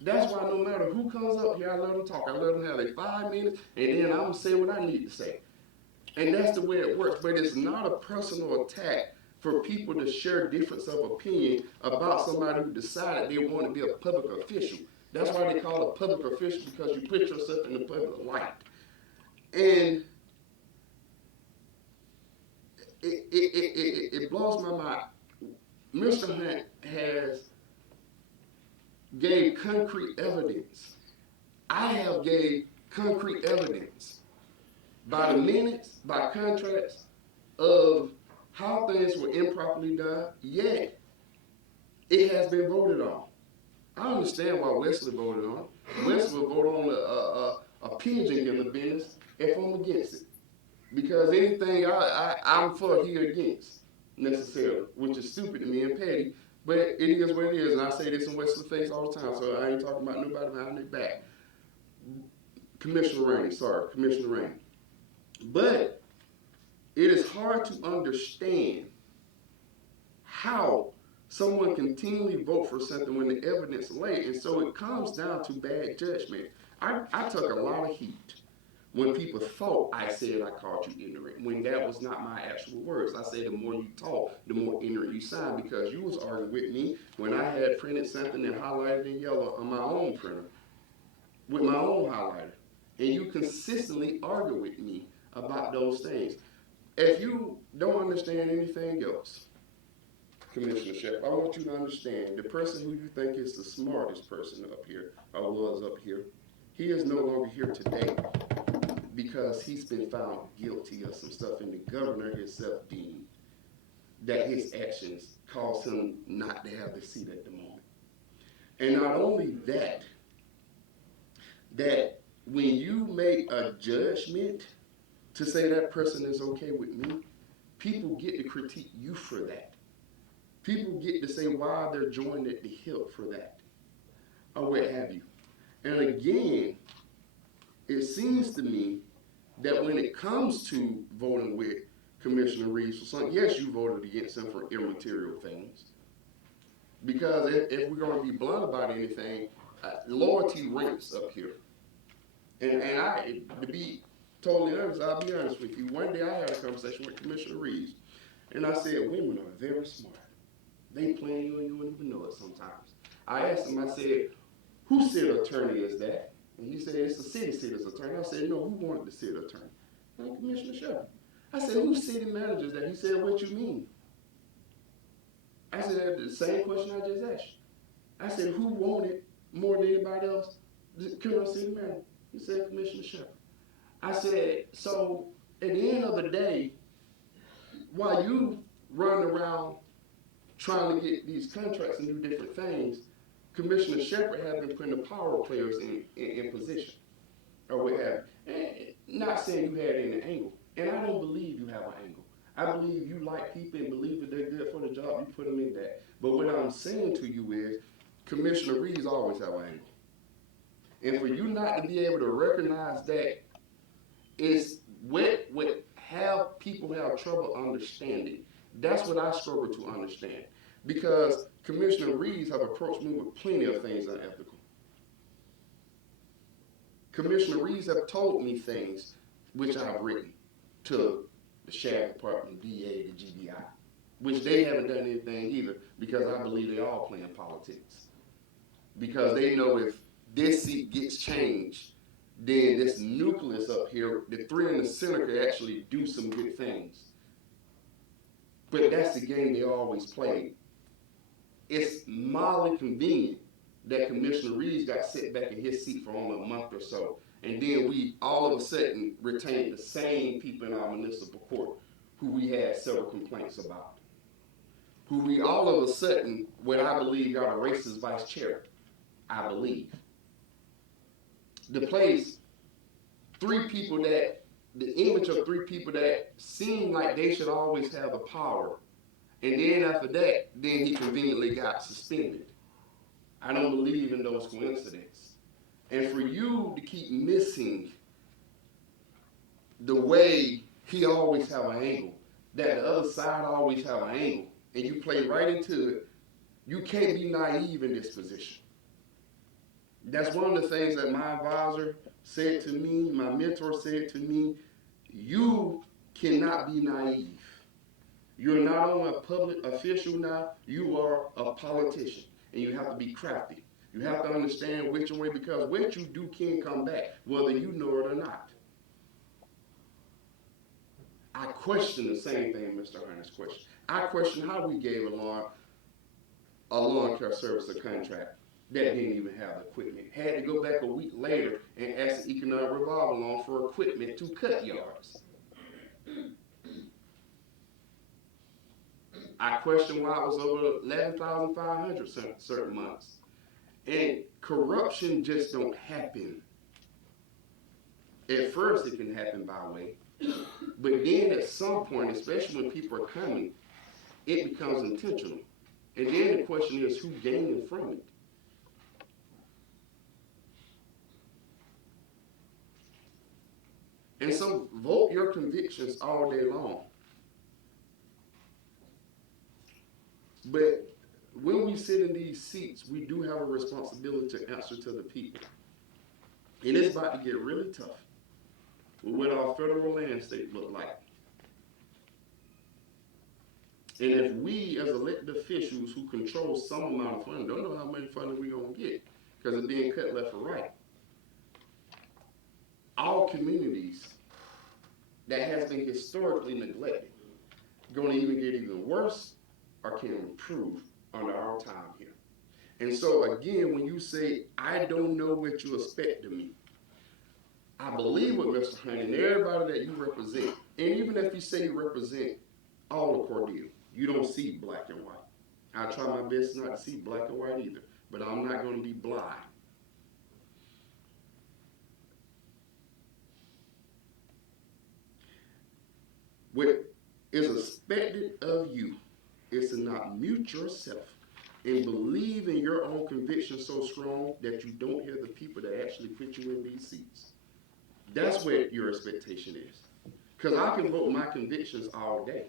That's why no matter who comes up here, I let them talk. I let them have their 5 minutes, and then I'm going to say what I need to say. And that's the way it works. But it's not a personal attack for people to share difference of opinion about somebody who decided they want to be a public official. That's why they call it public official, because you put yourself in the public light. And it blows my mind. Mr. Hunt has gave concrete evidence. I have gave concrete evidence by the minutes, by contracts of how things were improperly done, yet it has been voted on. I understand why Wesley voted on it. Wesley will vote on a pigeon in the business if I'm against it. Because anything I'm for, he against, necessarily, which is stupid to me and petty, but it is what it is, and I say this in Wesley face all the time, so I ain't talking about nobody behind their back. Commissioner Rainey. But it is hard to understand how someone continually vote for something when the evidence is late, and so it comes down to bad judgment. I took a lot of heat when people thought I said I called you ignorant, when that was not my actual words. I said the more you talk, the more ignorant you sound, because you was arguing with me when I had printed something and highlighted in yellow on my own printer, with my own highlighter. And you consistently argue with me about those things. If you don't understand anything else, Commissioner Shep, I want you to understand the person who you think is the smartest person up here, or was up here, he is no longer here today because he's been found guilty of some stuff, and the governor himself deemed that his actions caused him not to have the seat at the moment. And not only that, that when you make a judgment to say that person is okay with me, people get to critique you for that. People get to say why they're joined at the hip for that, or what have you. And again, it seems to me that when it comes to voting with Commissioner Reeves for something, yes, you voted against him for immaterial things. Because if we're going to be blunt about anything, loyalty ranks up here. And to be totally honest, I'll be honest with you. One day I had a conversation with Commissioner Reeves, and I said, women are very smart. They playing you and you wouldn't even know it sometimes. I asked him, I said, whose city attorney is that? And he said, it's the city's attorney. I said, no, who wanted the city attorney? And Commissioner Shepard. I said, who's city manager is that? He said, what you mean? I said, the same question I just asked you. I said, who wanted more than anybody else the current city manager? He said, Commissioner Shepard. I said, so at the end of the day, while you run around trying to get these contracts and do different things, Commissioner Shepard has been putting the power players in position, or what have you. And not saying you had any angle, and I don't believe you have an angle. I believe you like people and believe that they're good for the job, you put them in that. But what I'm saying to you is, Commissioner Reeves always have an angle. And for you not to be able to recognize that is what have people have trouble understanding. That's what I struggle to understand. Because Commissioner Reeves have approached me with plenty of things unethical. Commissioner Reeves have told me things which I've written to the Sheriff Department, DA, the GBI, which they haven't done anything either, because I believe they all playing politics. Because they know if this seat gets changed, then this nucleus up here, the three in the center, could actually do some good things. But that's the game they always played. It's mildly convenient that Commissioner Reeves got set back in his seat for only a month or so. And then we all of a sudden retained the same people in our municipal court who we had several complaints about. Who we all of a sudden, what I believe, got a racist vice chair. I believe. The place, three people that, the image of three people that seem like they should always have the power. And then after that, then he conveniently got suspended. I don't believe in those coincidences. And for you to keep missing the way he always have an angle, that the other side always have an angle, and you play right into it. You can't be naive in this position. That's one of the things that my advisor said to me, my mentor said to me, you cannot be naive. You're not only a public official now, you are a politician, and you have to be crafty. You have to understand which way, because what you do can come back, whether you know it or not. I question the same thing Mr. Hunter's question. I question how we gave a lawn care service a contract that didn't even have equipment. Had to go back a week later and ask the economic revolving loan for equipment to cut yards. I question why it was over 11,500 certain months. And corruption just don't happen. At first it can happen by way, but then at some point, especially when people are coming, it becomes intentional. And then the question is, who gaining from it? And so vote your convictions all day long. But when we sit in these seats, we do have a responsibility to answer to the people. And it's about to get really tough with what our federal landscape look like. And if we as elected officials who control some amount of funding, don't know how much funding we're going to get, because it's being cut left or right. Our communities that has been historically neglected going to even get even worse or can improve under our time here. And so again, when you say, I don't know what you expect of me, I believe with Mr. Hunt and everybody that you represent, and even if you say you represent all of Cordele, you don't see black and white. I try my best not to see black and white either, but I'm not going to be blind. What is expected of you is to not mute yourself and believe in your own conviction so strong that you don't hear the people that actually put you in these seats. That's what your expectation is. Because I can vote my convictions all day.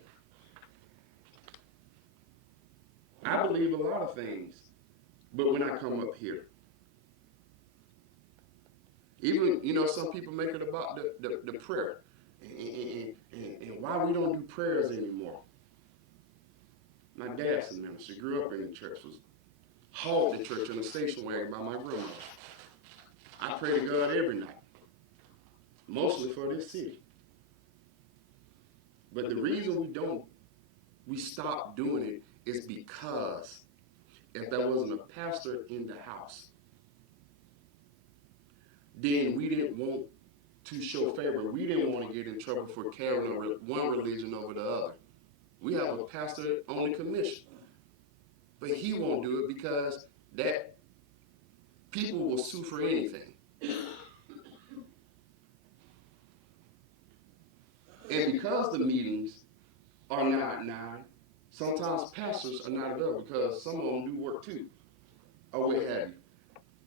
I believe a lot of things, but when I come up here, even, some people make it about the prayer and why we don't do prayers anymore. My dad's a minister, grew up in the church, was hauled to church in a station wagon by my grandmother. I pray to God every night, mostly for this city. But the reason we stopped doing it is because if there wasn't a pastor in the house, then we didn't want to show favor. We didn't want to get in trouble for carrying one religion over the other. We have a pastor on the commission, but he won't do it because that people will sue for anything. And because the meetings are not at 9, sometimes pastors are not available because some of them do work too, or what have you.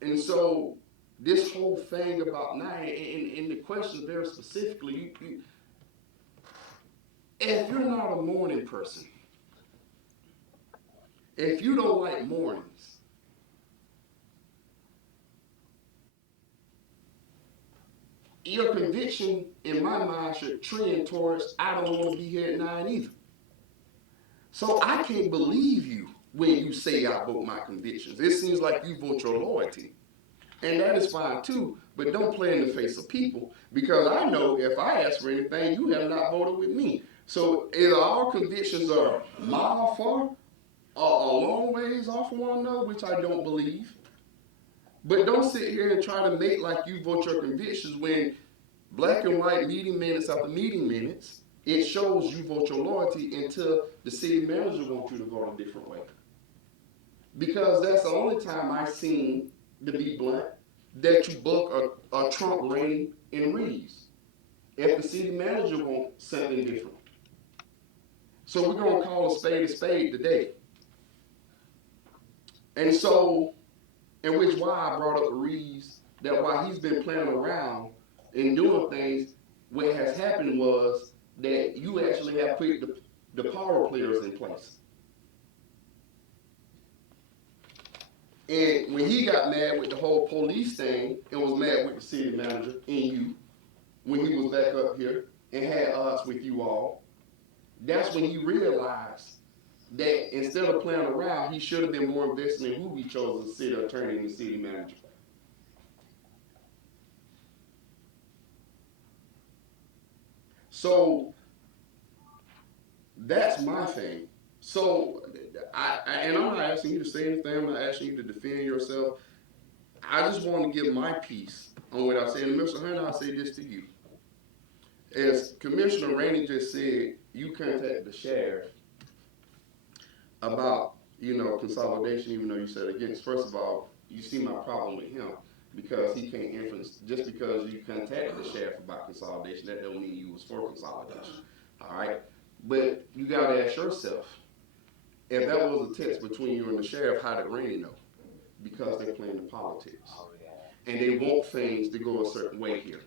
And so this whole thing about 9, and the question very specifically, if you're not a morning person, if you don't like mornings, your conviction, in my mind, should trend towards, I don't want to be here at 9 either. So I can't believe you when you say I vote my convictions. It seems like you vote your loyalty. And that is fine too, but don't play in the face of people, because I know if I ask for anything, you have not voted with me. So either our convictions are mile far or a long ways off of one another, which I don't believe. But don't sit here and try to make like you vote your convictions when black and white meeting minutes after meeting minutes, it shows you vote your loyalty until the city manager wants you to vote a different way. Because that's the only time I've seen, to be blunt, that you book a Trump rating in Reeves, if the city manager wants something different. So we're going to call a spade today. And so, and which why I brought up Reeves, that while he's been playing around and doing things, what has happened was that you actually have put the power players in place. And when he got mad with the whole police thing and was mad with the city manager and you, when he was back up here and had odds with you all, that's when he realized that instead of playing around, he should have been more invested in who he chose as city attorney and the city manager. So that's my thing. So and I'm not asking you to say anything. I'm not asking you to defend yourself. I just want to give my piece on what I say. And Mr. Hunter, I say this to you. As Commissioner Rainey just said, you contacted the sheriff about, consolidation, even though you said against. First of all, you see my problem with him because he can't influence. Just because you contacted the sheriff about consolidation, that don't mean you was for consolidation. All right? But you got to ask yourself, if that was a text between you and the sheriff, how did Rainey know? Because they're playing the politics. And they want things to go a certain way here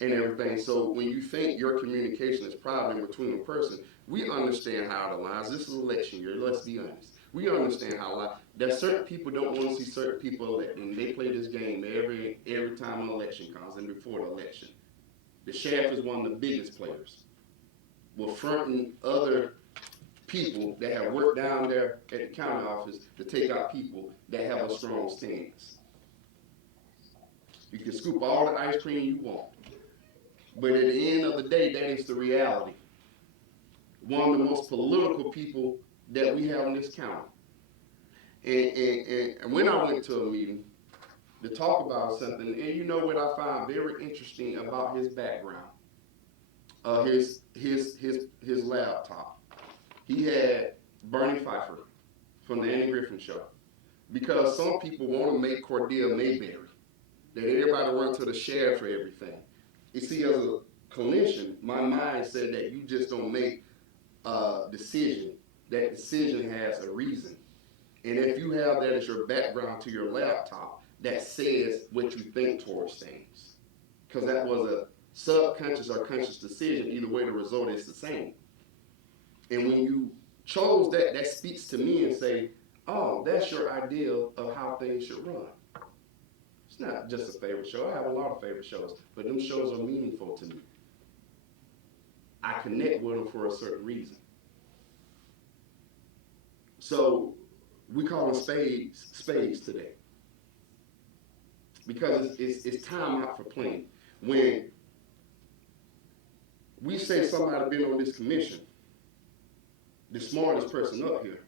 and everything. So when you think your communication is private in between a person, we understand how it aligns. This is election year, let's be honest. We understand how it aligns. There's certain people don't want to see certain people elected, and they play this game every time an election comes and before the election. The sheriff is one of the biggest players. We're fronting other people that have worked down there at the county office to take out people that have a strong stance. You can scoop all the ice cream you want, but at the end of the day, that is the reality. One of the most political people that we have in this county. And when I went to a meeting to talk about something, and you know what I find very interesting about his background, his laptop. He had Bernie Pfeiffer from the Andy Griffin Show. Because some people want to make Cordele Mayberry, that everybody runs to the sheriff for everything. You see, as a clinician, my mind said that you just don't make a decision. That decision has a reason. And if you have that as your background to your laptop, that says what you think towards things. Because that was a subconscious or conscious decision. Either way, the result is the same. And when you chose that, that speaks to me and say, oh, that's your ideal of how things should run. It's not just a favorite show. I have a lot of favorite shows, but them shows are meaningful to me. I connect with them for a certain reason. So we call them spades today. Because it's time out for playing. When we say somebody been on this commission, the smartest person up here,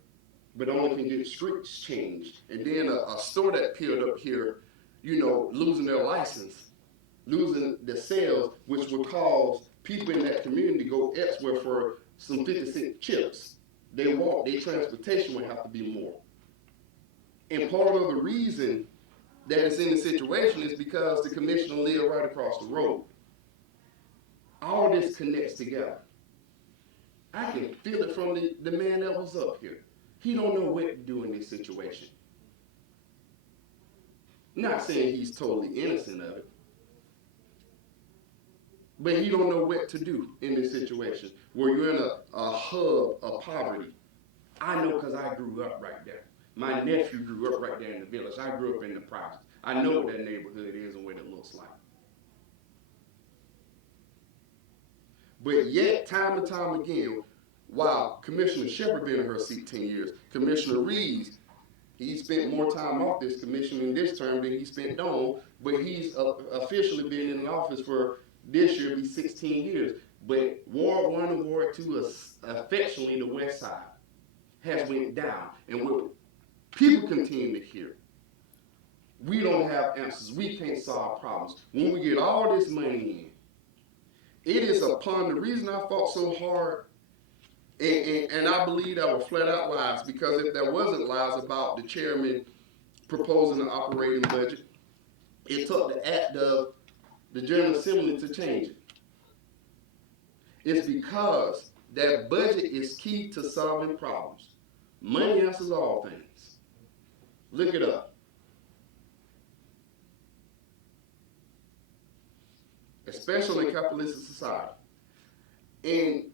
but only can get streets changed. And then a store that peeled up here, losing their license, losing the sales, which would cause people in that community to go elsewhere for some 50-cent chips. Their transportation would have to be more. And part of the reason that it's in the situation is because the commissioner lived right across the road. All this connects together. I can feel it from the man that was up here. He don't know what to do in this situation. Not saying he's totally innocent of it, but he don't know what to do in this situation where you're in a hub of poverty. I know because I grew up right there. My nephew grew up right there in the village. I grew up in the projects. I know what that neighborhood is and what it looks like. But yet, time and time again, while Commissioner Shepard been in her seat 10 years, Commissioner Reeves, he spent more time off this commission in this term than he spent on, but he's officially been in office for this year, be 16 years. But Ward 1 and Ward 2, affectionately the West Side, has went down. And what people continue to hear, we don't have answers. We can't solve problems. When we get all this money in, it is upon the reason I fought so hard, and I believe that were flat out lies, because if there wasn't lies about the chairman proposing an operating budget, it took the act of the General Assembly to change it. It's because that budget is key to solving problems. Money answers all things. Look it up. Especially in capitalistic society. And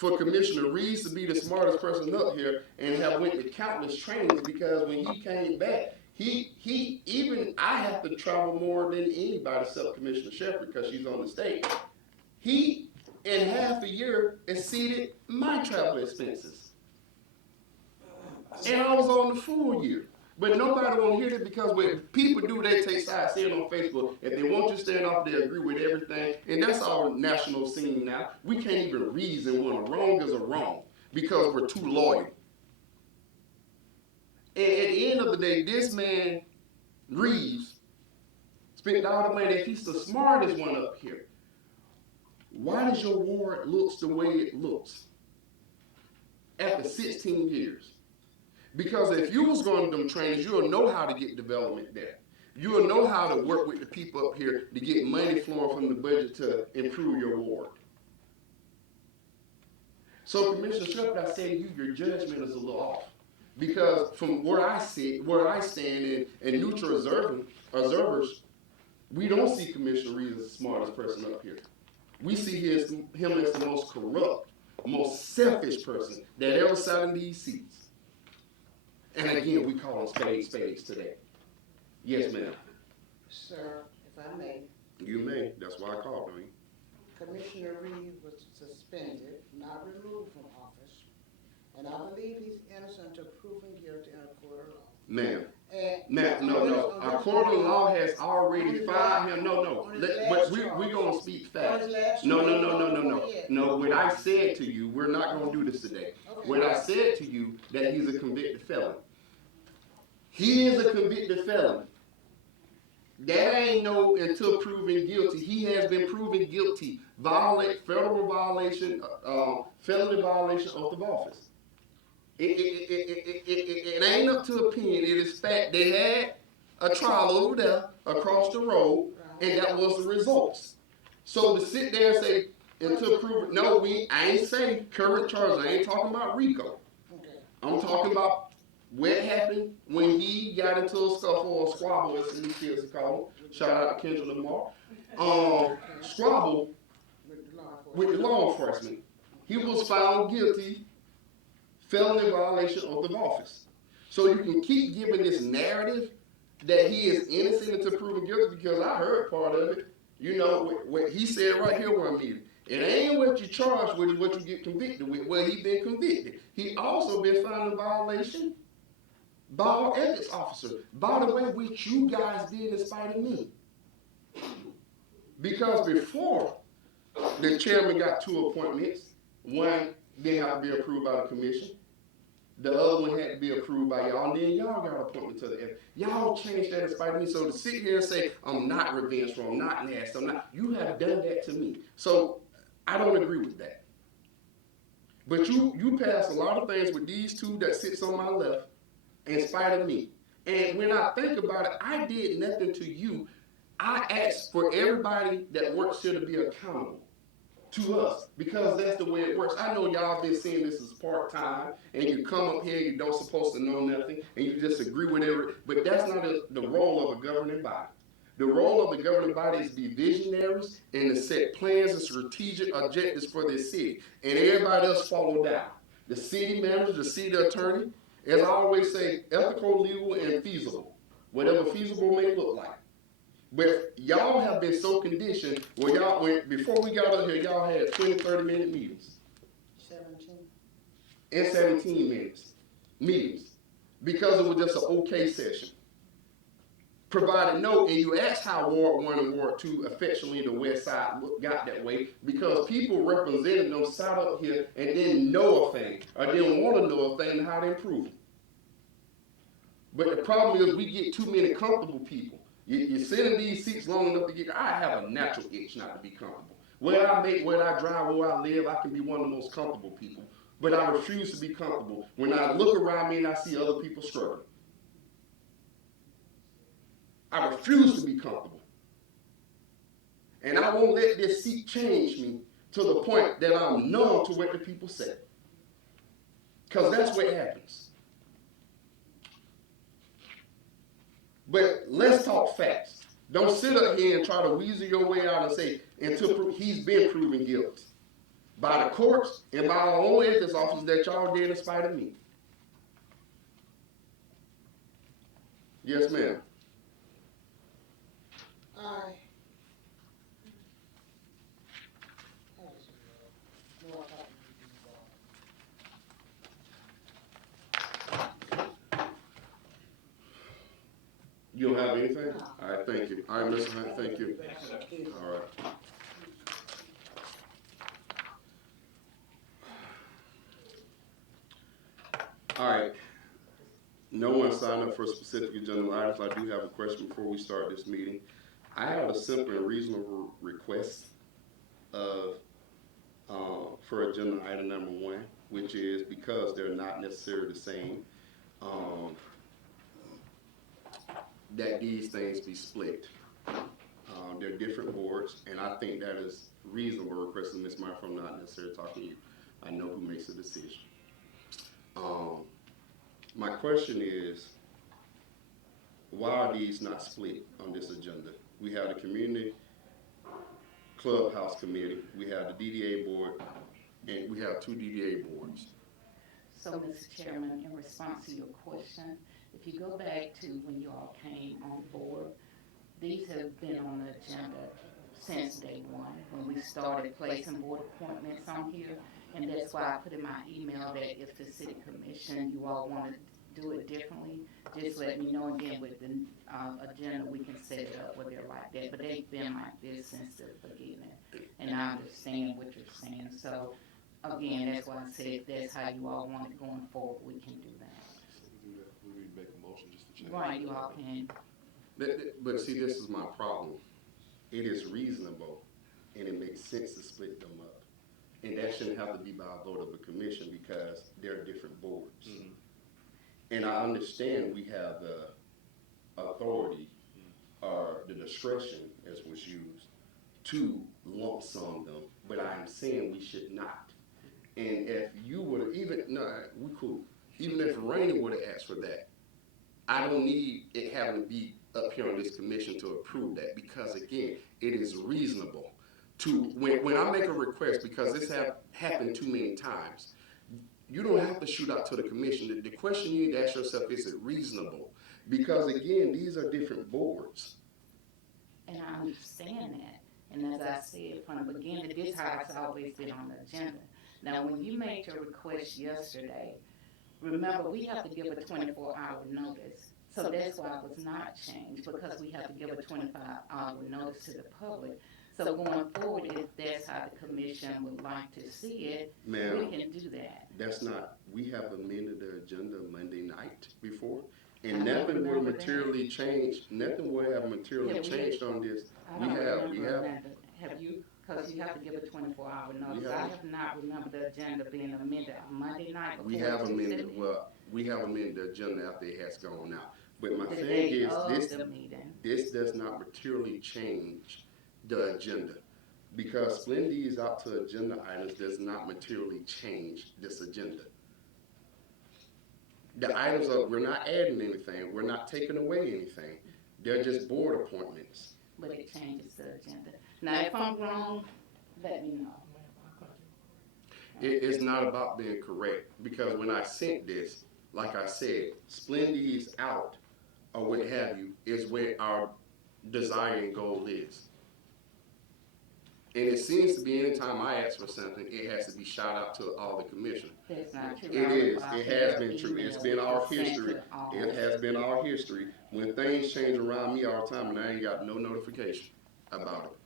for Commissioner Reeves to be the smartest person up here and have went to countless trainings, because when he came back, he even, I have to travel more than anybody except Commissioner Shepherd because she's on the state. He, in half a year, exceeded my travel expenses. And I was on the full year. But nobody won't hear it, because when people do, they take sides, say it on Facebook. If they want you to stand off, they agree with everything. And that's our national scene now. We can't even reason when a wrong is a wrong because we're too loyal. And at the end of the day, this man, Reeves, spent all the money. If he's the smartest one up here, why does your ward looks the way it looks after 16 years? Because if you was going to them trainings, you'll know how to get development there. You'll know how to work with the people up here to get money flowing from the budget to improve your ward. So, Commissioner Shepherd, I say to you, your judgment is a little off. Because from where I sit, where I stand in neutral observers, we don't see Commissioner Reeves as the smartest person up here. We see him as the most corrupt, most selfish person that ever sat in these seats. And again, we call them spades today. Yes, ma'am. Sir, if I may, You may. That's why I called him. Commissioner Reeves was suspended, not removed from office, and I believe he's innocent until proven guilty in a court of law. Ma'am. And No. Our court of law has already fired him. No. But we're going to speak facts. No. No, what I said to you, we're not going to do this today. What I said to you, that he's a convicted felon. He is a convicted felon. That ain't no until proven guilty. He has been proven guilty. Federal violation, felony violation, oath of office. It ain't up to opinion. It is fact. They had a trial over there across the road, and that was the results. So to sit there and say, until proven, no, I ain't saying current charges. I ain't talking about RICO. I'm talking about what happened when he got into a scuffle or squabble, as these kids call it. Shout out to Kendra Lamar. Squabble with the law enforcement. He was found guilty, felony violation of the office. So you can keep giving this narrative that he is innocent until proven guilty, because I heard part of it. You know, what he said right here where I'm meeting. It ain't what you charged with, what you get convicted with. Well, he been convicted. He also been found in violation by our ethics officer. By the way, which you guys did in spite of me. Because before the chairman got 2 appointments, one didn't have to be approved by the commission. The other one had to be approved by y'all, and then y'all got an appointment to the ethics. Y'all changed that in spite of me. So to sit here and say, I'm not revengeful, I'm not nasty, you have done that to me. So I don't agree with that. But you passed a lot of things with these 2 that sits on my left in spite of me. And when I think about it, I did nothing to you. I asked for everybody that works here to be accountable to us, because that's the way it works. I know y'all been seeing this as part-time, and you come up here, you don't supposed to know nothing, and you just agree with everything, but that's not the role of a governing body. The role of the governing body is to be visionaries and to set plans and strategic objectives for this city, and everybody else follow down. The city manager, the city attorney, as I always say, ethical, legal, and feasible, whatever feasible may look like. But y'all have been so conditioned, before we got up here, y'all had 20, 30-minute meetings. 17 minutes meetings. Because it was just an okay session. Provided no, and you asked how Ward 1 and Ward 2, affectionately the West Side, got that way, because people represented them sat up here and didn't know a thing, or didn't want to know a thing and how to improve it. But the problem is we get too many comfortable people. You sit in these seats long enough to get, I have a natural itch not to be comfortable. Where I drive, where I live, I can be one of the most comfortable people. But I refuse to be comfortable when I look around me and I see other people struggling. I refuse to be comfortable. And I won't let this seat change me to the point that I'm numb to what the people say. Because that's what happens. But let's talk facts. Don't sit up here and try to weasel your way out and say, until he's been proven guilty. by the courts and by our own ethics officers that y'all did in spite of me. Yes, ma'am. Aye. You don't have anything? All right, thank you. All right, Mr. Hunt, thank you. All right. All right. No one signed up for specific agenda items. I do have a question before we start this meeting. I have a simple and reasonable request of for agenda item number 1, which is because they're not necessarily the same, that these things be split. They're different boards, and I think that is reasonable request. Ms. Murphy, I'm not necessarily talking to you. I know who makes the decision. My question is, why are these not split on this agenda? We have the community clubhouse committee, we have the DDA board, and we have 2 DDA boards. So, Mr. Chairman, in response to your question, if you go back to when you all came on board, these have been on the agenda since day one, when we started placing board appointments on here. And that's why I put in my email that if the city commission, you all want to do it differently, just let me know. Again, with the agenda, we can set it up where they're like that. But they've been like this since the beginning. And I understand what you're saying. So, again, that's why I said if that's how you all want it going forward, we can do that. We need to make a motion just to change. Right, you all can. But see, this is my problem. It is reasonable, and it makes sense to split them up. And that shouldn't have to be by a vote of the commission because they're different boards. And I understand we have the authority or the discretion, as was used, to lump sum them, but I'm saying we should not. And if you would have we cool. Even if Rainey would have asked for that, I don't need it having to be up here on this commission to approve that, because again, it is reasonable to, when I make a request, because this have happened too many times, you don't have to shoot out to the commission. The question you need to ask yourself, is it reasonable? Because again, these are different boards. And I understand that. And as I said from the beginning, this has always been on the agenda. Now, when you made your request yesterday, remember, we have to give a 24-hour notice. So that's why it was not changed, because we have to give a 25-hour notice to the public. So going forward, if that's how the commission would like to see it, Ma'am, we can do that. That's not, we have amended the agenda Monday night before, and nothing will materially change, nothing will have materially changed on this. We have. Have you, because you have to give a 24-hour notice. I have not remembered the agenda being amended on Monday night before. We have amended, we have amended the agenda after it has gone out. But my thing is, this does not materially change the agenda, because splitting these out to agenda items does not materially change this agenda. The items we're not adding anything, we're not taking away anything. They're just board appointments. But it changes the agenda. Now, if I'm wrong, let me know. It's not about being correct, because when I sent this, like I said, splitting these out or what have you is where our desire and goal is. And it seems to be anytime I ask for something, it has to be shot out to all the commission. That's not true. It is. It has been true. It's been our history. It has been our history. When things change around me all the time, and I ain't got no notification about it.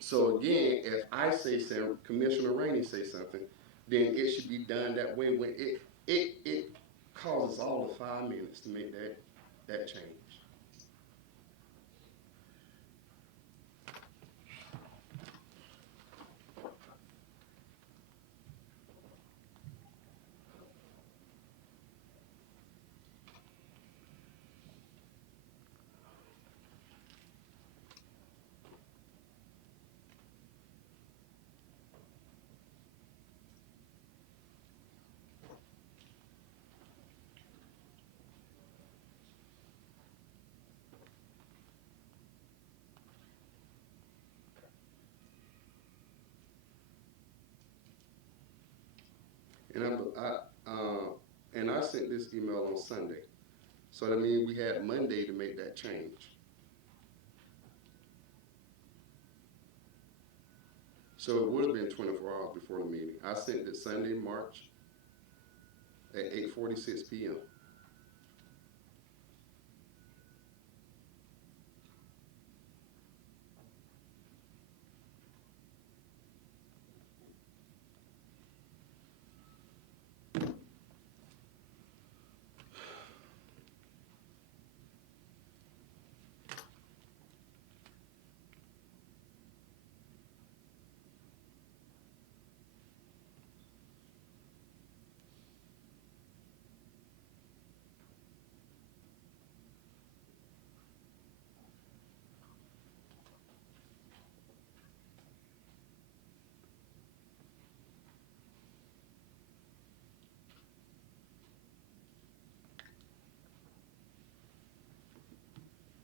So again, if I say something, Commissioner Rainey say something, then it should be done that way. When it causes all of 5 minutes to make that change. And I sent this email on Sunday. So that means we had Monday to make that change. So it would have been 24 hours before the meeting. I sent it Sunday, March at 8:46 p.m.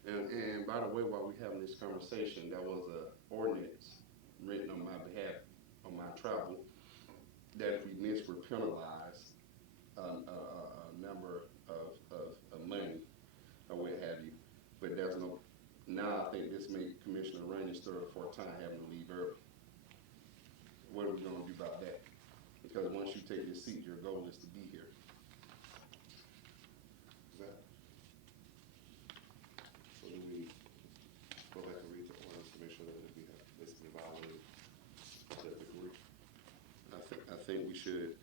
And by the way, while we're having this conversation, there was an ordinance written on my behalf on my travel that if we miss, we're penalized a number of money or what have you. But there's no, now I think this made Commissioner Rainey's third or fourth time having to leave early. What are we gonna do about that? Because once you take your seat, your goal is to be here. Is that? So do we go back and read the ordinance to make sure that we have basically violated that degree? I think we should.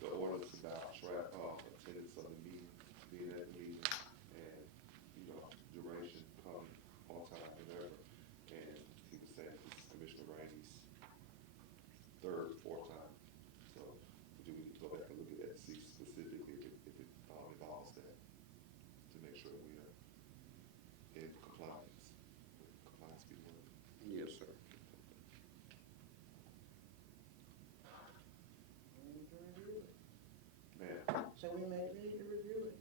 The ordinance about attendance of the meeting, being at the meeting, and duration, coming on time, whatever. And he was saying this is Commissioner Rainey's third, fourth time. So do we need to go back and look at that and see specifically if it involves that to make sure that we are in compliance? Compliance be the word? Yes, sir. So we may need to review it.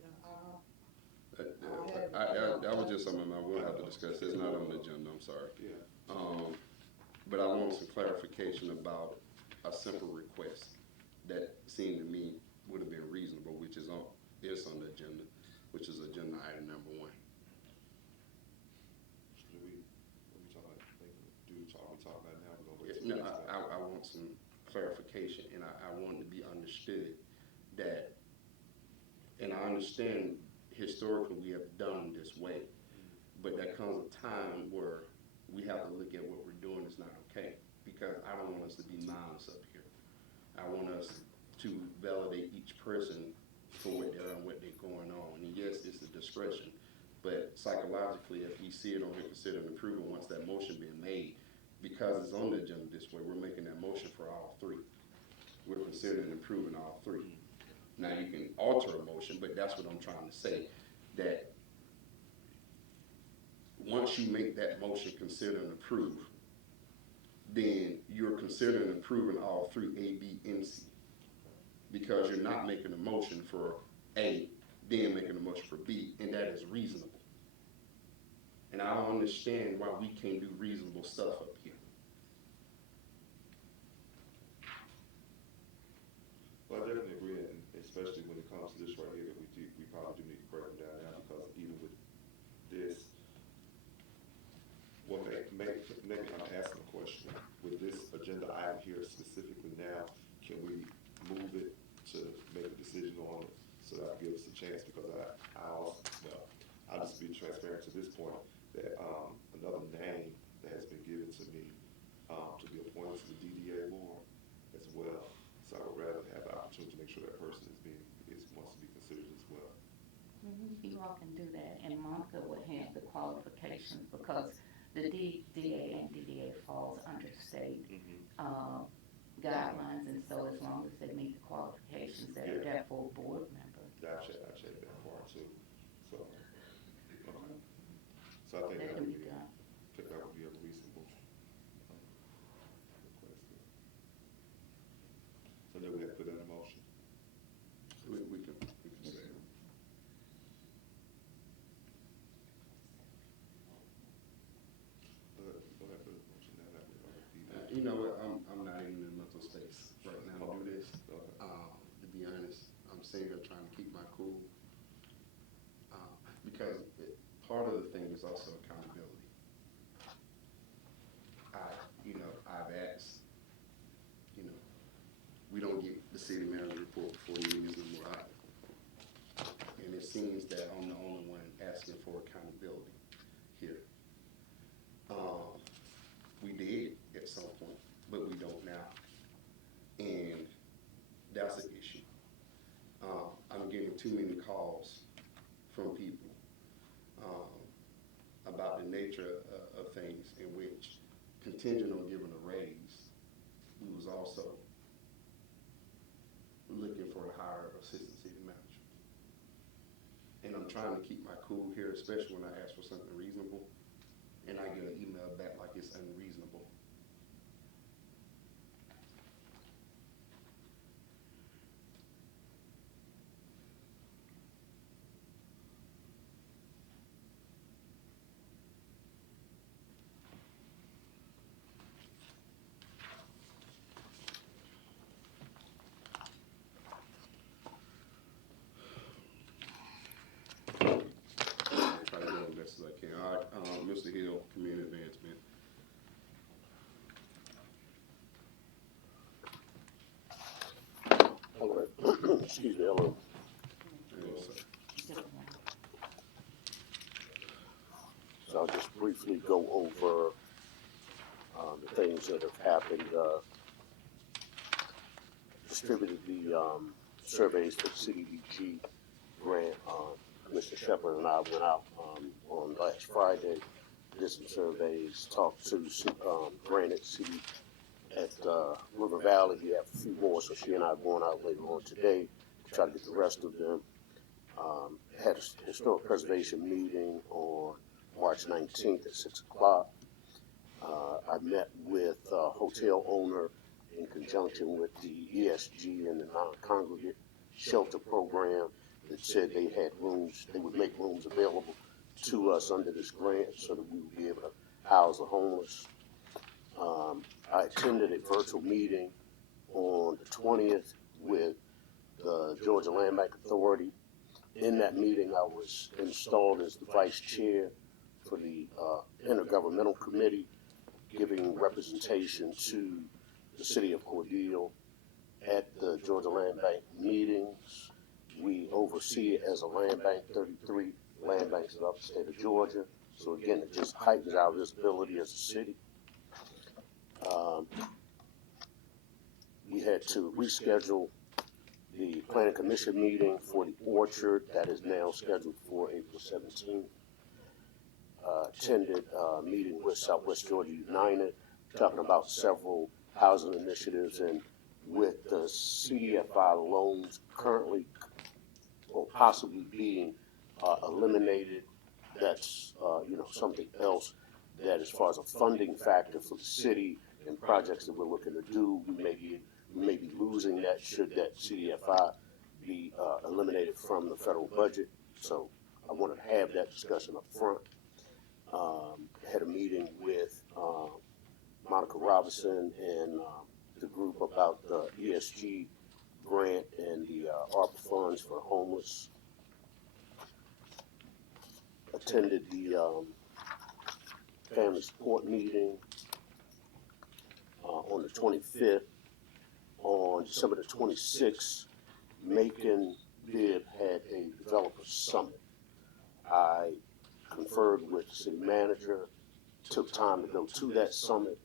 That was just something I will have to discuss. It's not on the agenda, I'm sorry. Yeah. But I want some clarification about a simple request that seemed to me would have been reasonable, which is on the agenda, which is agenda item number 1. We talk about it now? We're gonna wait till I want some clarification, and I want it to be understood that, and I understand historically we have done this way, but there comes a time where we have to look at what we're doing is not okay, because I don't want us to be mindless up here. I want us to validate each person for what they're and what they're going on. And yes, it's a discretion, but psychologically, if we see it on here, consider an approval once that motion being made, because it's on the agenda this way, we're making that motion for all 3. We're considering approving all 3. Now you can alter a motion, but that's what I'm trying to say, that once you make that motion consider and approve, then you're considering approving all 3, A, B, and C. Because you're not making a motion for A, then making a motion for B, and that is reasonable. And I don't understand why we can't do reasonable stuff up here. Well, I definitely agree, and especially when it comes to this right here, that we probably do need to break them down now, because even with this, well, maybe I'm asking a question. With this agenda item here specifically now, can we move it to make a decision on it so that gives us a chance? Because I'll just be transparent to this point that another name that has been given to me to be appointed to the DDA board as well. So I would rather have the opportunity to make sure that person wants to be considered as well. You all can do that, and Monica would have the qualifications, because the DDA and DDA falls under state guidelines, and so as long as they meet the qualifications, they're full board members. I check that part too. So, okay. So I think that would be a reasonable request. So then we have to put that in motion. We can say it. Go ahead, put it in motion now. You know my cool. Because part of the thing is also accountability. I've asked, we don't get the city manager report before the meetings anymore either. And it seems that I'm the only one asking for accountability here. We did at some point, but we don't now. And that's an issue. I'm getting too many calls from people about the nature of things in which, contingent on giving a raise, we was also looking for a higher assistant city manager. And I'm trying to keep my cool here, especially when I ask for something reasonable, and I get an email back like it's unreasonable. Try to do the best as I can. All right, Mr. Hill, community advancement. Excuse me, hello. Yes, sir. So I'll just briefly go over the things that have happened. Distributed the surveys for CDBG grant. Mr. Shepherd and I went out on last Friday, did some surveys, talked to Granite City at River Valley. We have a few more, so she and I are going out later on today to try to get the rest of them. Had a historic preservation meeting on March 19th at 6 o'clock. I met with a hotel owner in conjunction with the ESG and the non-congregate shelter program that said they had rooms, they would make rooms available to us under this grant so that we would be able to house the homeless. I attended a virtual meeting on the 20th with the Georgia Land Bank Authority. In that meeting, I was installed as the vice chair for the intergovernmental committee, giving representation to the city of Cordele at the Georgia Land Bank meetings. We oversee it as a land bank, 33 land banks throughout the state of Georgia. So again, it just heightens our visibility as a city. We had to reschedule the planning commission meeting for the orchard that is now scheduled for April 17th. Attended a meeting with Southwest Georgia United, talking about several housing initiatives, and with the CDFI loans currently or possibly being eliminated, that's something else that, as far as a funding factor for the city and projects that we're looking to do, we may be losing that should that CDFI be eliminated from the federal budget. So I wanted to have that discussion up front. Had a meeting with Monica Robinson and the group about the ESG grant and the ARPA funds for homeless. Attended the family support meeting on the 25th. On December the 26th, Macon Bibb had a developer summit. I conferred with the city manager, took time to go to that summit,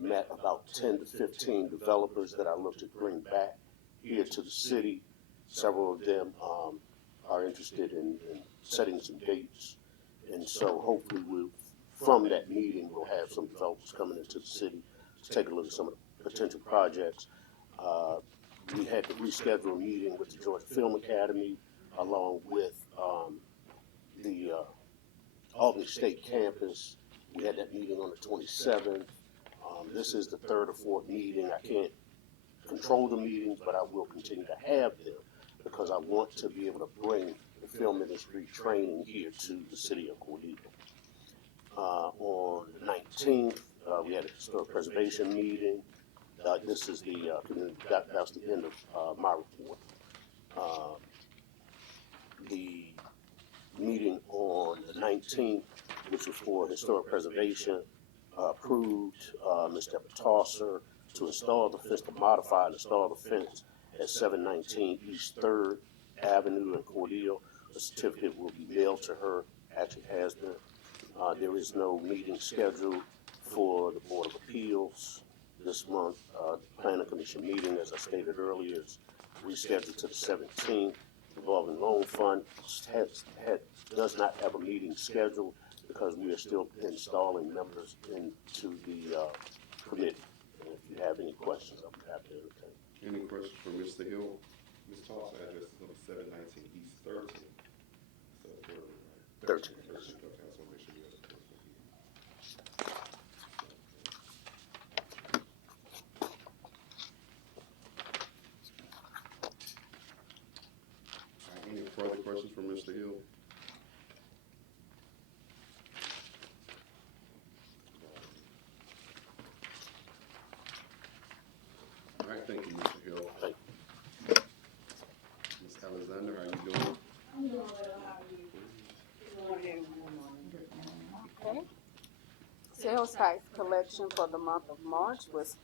met about 10 to 15 developers that I looked to bring back here to the city. Several of them are interested in setting some dates. And so hopefully from that meeting, we'll have some developers coming into the city to take a look at some of the potential projects. We had to reschedule a meeting with the Georgia Film Academy, along with the Albany State Campus. We had that meeting on the 27th. This is the third or fourth meeting. I can't control the meetings, but I will continue to have them because I want to be able to bring the film industry training here to the city of Cordele. On the 19th, we had a historic preservation meeting. This is the that's the end of my report. 19th, which was for historic preservation, approved Ms. Deborah Tosser to install the fence, to modify and install the fence at 719 East 3rd Avenue in Cordele. A certificate will be mailed to her, actually has been. There is no meeting scheduled for the Board of Appeals this month. The Planning Commission meeting, as I stated earlier, is rescheduled to the 17th. Revolving Loan Fund does not have a meeting scheduled because we are still installing members into the committee. And if you have any questions, I'll be happy to entertain. Any questions for Mr. Hill? Ms. Toss, address is number 719 East 13th. So, right? 13. Okay, I just want to make sure you have the correct one here. All right, any further questions for Mr. Hill? All right, thank you, Mr. Hill. Thank Ms. Alexander, how you doing? I'm doing well, how are you? Okay. Sales tax collection for the month of March was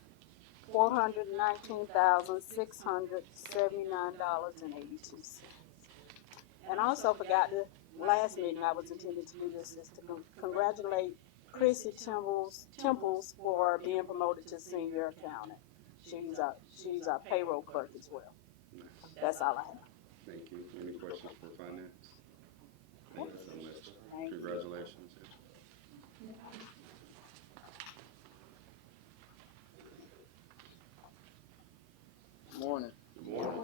$419,679.82. And I also forgot the last meeting I was intending to do this is to congratulate Chrissy Temples for being promoted to senior accountant. She's our payroll clerk as well. Nice. That's all I have. Thank you. Any questions for finance? Thank you so much. Thank you. Congratulations. Morning. Good morning.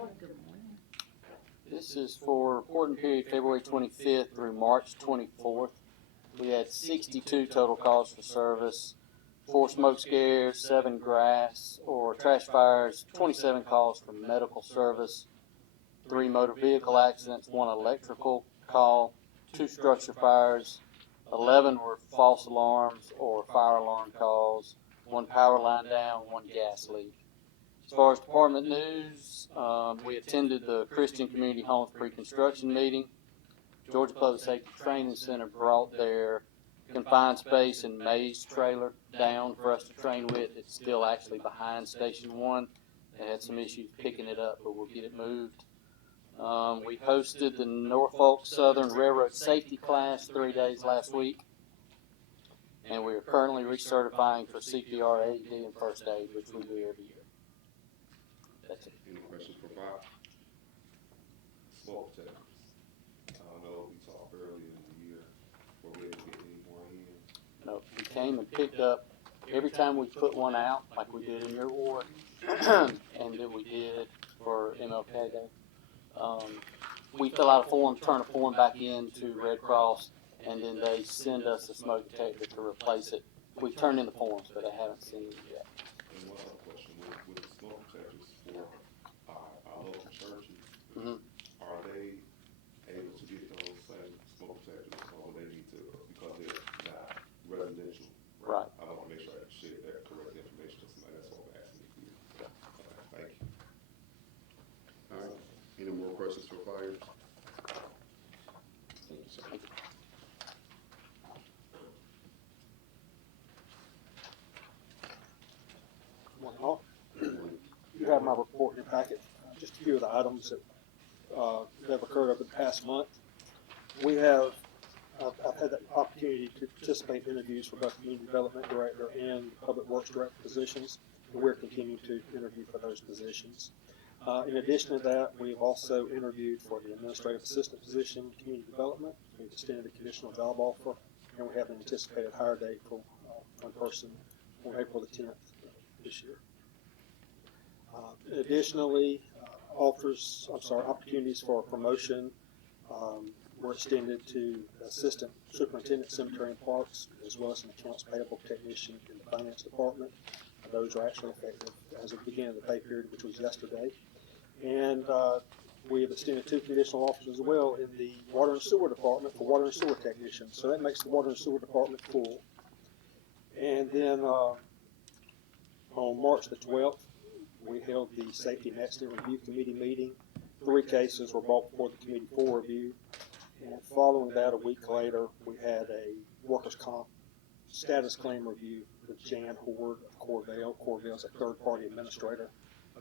This is for reporting period February 25th through March 24th. We had 62 total calls for service, 4 smoke scares, 7 grass or trash fires, 27 calls for medical service, 3 motor vehicle accidents, 1 electrical call, 2 structure fires, 11 were false alarms or fire alarm calls, 1 power line down, 1 gas leak. As far as department news, we attended the Christian Community Homes pre-construction meeting. Georgia Public Safety Training Center brought their confined space and maze trailer down for us to train with. It's still actually behind Station 1. They had some issues picking it up, but we'll get it moved. We hosted the Norfolk Southern Railroad Safety Class 3 days last week. And we are currently recertifying for CPR, AED, and first aid, which we do every year. That's it. Any questions for Bob? Smoke detectors. I know we talked earlier in the year, were we able to get any more in? No, we came and picked up every time we put one out, like we did in your ward, and that we did for MLK Day. We fill out a form, turn a form back in to Red Cross, and then they send us a smoke detector to replace it. We turned in the forms, but they haven't seen it yet. And one other question, with the smoke detectors for our local churches, Mhm. are they able to get those same smoke detectors, or will they need to, because they're not residential? Right. I want to make sure I share that correct information, because that's what I'm asking you. Okay, thank you. All right, any more questions for fire? Thank you, sir. Morning all. You have my report in your packet. Just a few of the items that have occurred over the past month. We have, I've had the opportunity to participate in interviews for both Community Development Director and Public Works Director positions, and we're continuing to interview for those positions. In addition to that, we've also interviewed for the Administrative Assistant position, Community Development. We've extended the conditional job offer, and we have an anticipated hire date for one person on April the 10th this year. Additionally, opportunities for promotion were extended to Assistant Superintendent Cemetery and Parks, as well as an Accounts Payable Technician in the Finance Department. Those are actually effective as of the beginning of the pay period, which was yesterday. And we have extended 2 conditional offers as well in the Water and Sewer Department for Water and Sewer Technicians. So that makes the Water and Sewer Department full. And then on March the 12th, we held the Safety and Accident Review Committee meeting. 3 cases were brought before the committee for review, And following that, a week later, we had a workers' comp status claim review with Jan Horde of Cordele. Cordele's a third-party administrator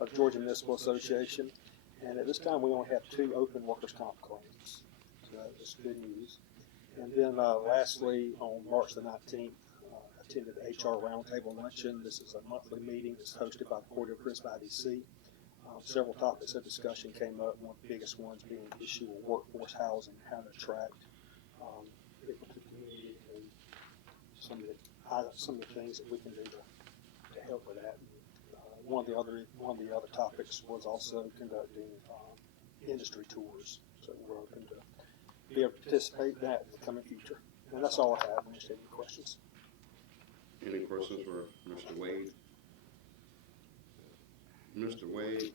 of Georgia Municipal Association. And at this time, we only have 2 open workers' comp claims. So that was good news. And then lastly, on March the 19th, attended the HR Roundtable Luncheon. This is a monthly meeting that's hosted by the Cordele Crisp IDC. Several topics of discussion came up, one of the biggest ones being the issue of workforce housing, how to attract people to the community, and some of the things that we can do to help with that. One of the other topics was also conducting industry tours, so we're hoping to be able to participate in that in the coming future. And that's all I have. I'm interested in any questions. Any questions for Mr. Wade? Mr. Wade,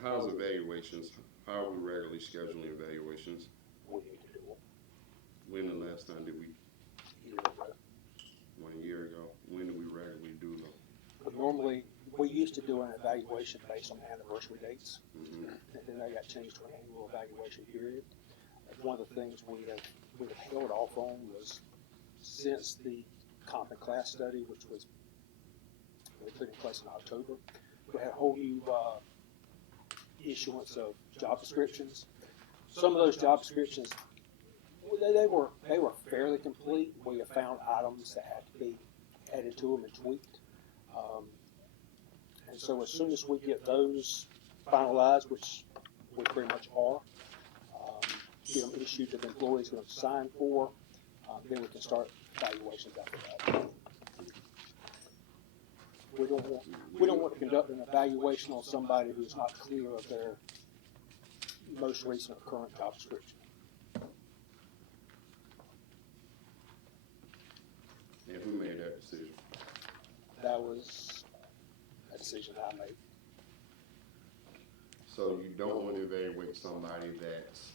how's evaluations? How are we regularly scheduling evaluations? We need to do it. When the last time did we? A year ago. 1 year ago. When do we regularly do them? But normally, we used to do an evaluation based on anniversary dates, Mm-hmm. and then that got changed to an annual evaluation period. And one of the things we have held off on was, since the comp and class study, which was put in place in October, we had a whole new issuance of job descriptions. Some of those job descriptions, they were fairly complete. We have found items that had to be added to them and tweaked. And so as soon as we get those finalized, which we pretty much are, get them issued to the employees we're going to sign for, then we can start evaluations after that. We don't want to conduct an evaluation on somebody who's not clear of their most recent or current job description. And who made that decision? That was a decision I made. So you don't want to evaluate somebody that's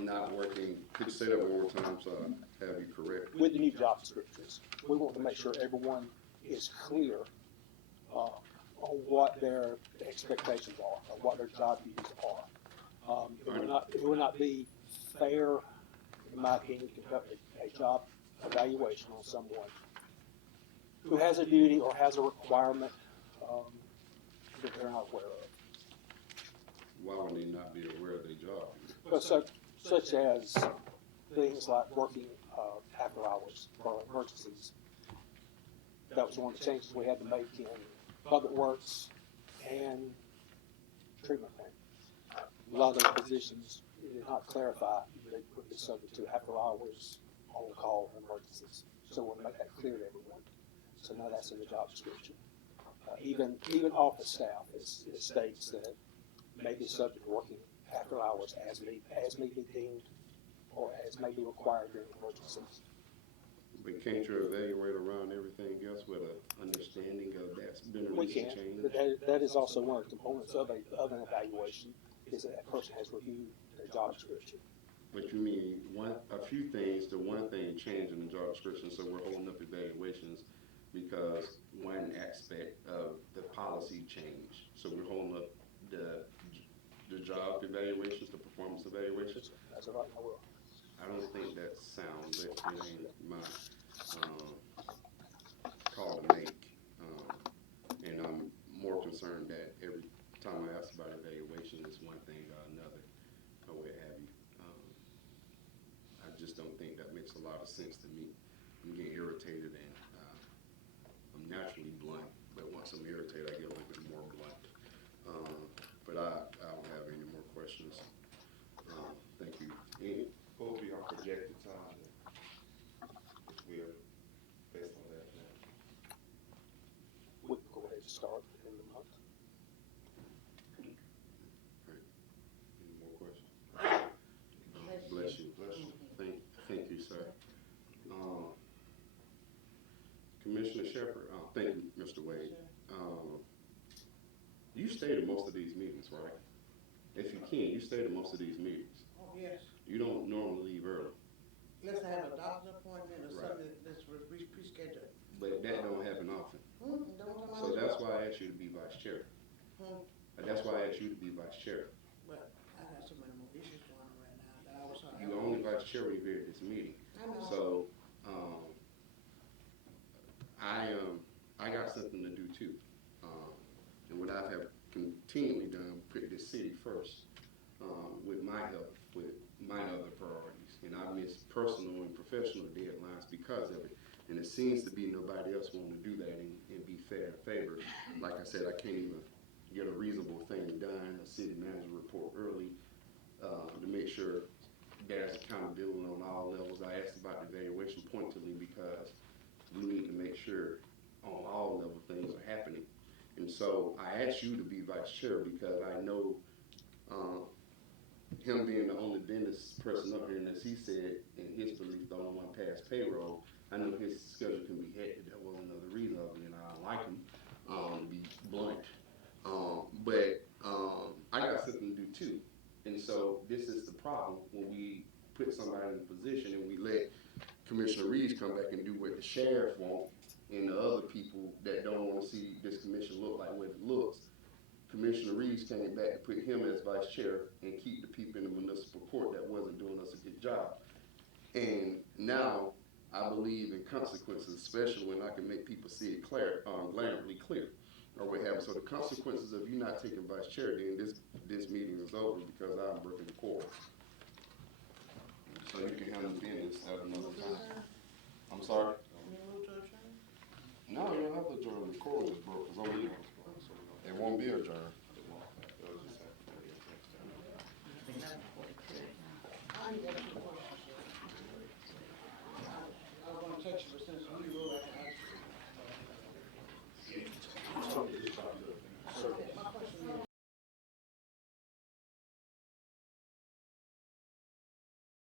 not working. Could you say that one more time so I have you correct? With the new job descriptions, we want to make sure everyone is clear on what their expectations are, or what their job duties are. It would not be fair, in my opinion, to conduct a job evaluation on someone who has a duty or has a requirement that they're not aware of. Why would they not be aware of their job? But such as things like working after hours for emergencies. That was one of the changes we had to make in Public Works and treatment plant. A lot of those positions did not clarify they would be subject to after hours, on call, emergencies. So we'll make that clear to everyone. So now that's in the job description. Even office staff, it states that may be subject to working after hours as may be deemed or as may be required during emergencies. But can't you evaluate around everything else with an understanding of that's been a We recent can, change? but that is also one of the components of an evaluation, is that person has reviewed their job description. But you mean a few things to one thing change in the job description, so we're holding up evaluations because one aspect of the policy changed. So we're holding up the job evaluations, the performance evaluations. That's right, I will. I don't think that's sound, but it ain't my call to make. And I'm more concerned that every time I ask about evaluation, it's one thing or another, or what have you. I just don't think that makes a lot of sense to me. I'm getting irritated, and I'm naturally blunt, but once I'm irritated, I get a little bit more blunt. But I don't have any more questions. Thank you. What will be our projected time if we're based on that now? We can go ahead and start in the month. Any more questions? Bless you. Bless you. Thank you, sir. Commissioner Shepherd, thank you, Mr. Wade. You stay to most of these meetings, right? If you can, you stay to most of these meetings. Oh, yes. You don't normally leave early, Unless I have a doctor's appointment or Right. something that's rescheduled. but that don't happen often. Don't tell my So that's why I asked you to be vice chair. Hmm. That's why I asked you to be vice chair. But I got so many more issues going on right now that I was trying to. You only vice chair when you're here at this meeting. I know. So, I got something to do too. And what I have continually done, put this city first, with my health, with my other priorities. And I miss personal and professional deadlines because of it. And it seems to be nobody else wanting to do that and be fair and favored. Like I said, I can't even get a reasonable thing done, a city manager report early, to make sure there's accountability on all levels. I asked about the evaluation pointedly because we need to make sure on all levels things are happening. And so I asked you to be vice chair because I know him being the only business person up here, and as he said, in his belief, the only one past payroll, I know his schedule can be hectic. That was another reason of it, and I don't like him, to be blunt. But I got something to do too. And so this is the problem when we put somebody in a position and we let Commissioner Reeves come back and do what the sheriff wants, and the other people that don't want to see this commission look like what it looks. Commissioner Reeves came back to put him as vice chair and keep the people in the municipal court that wasn't doing us a good job. And now I believe in consequences, especially when I can make people see it glaringly clear, or what have you. So the consequences of you not taking vice chair, then this meeting is over because I'm breaking the court. So you can handle business at another time. I'm sorry? No, you don't have to adjourn. The court is broke. It's over. It won't be adjourned.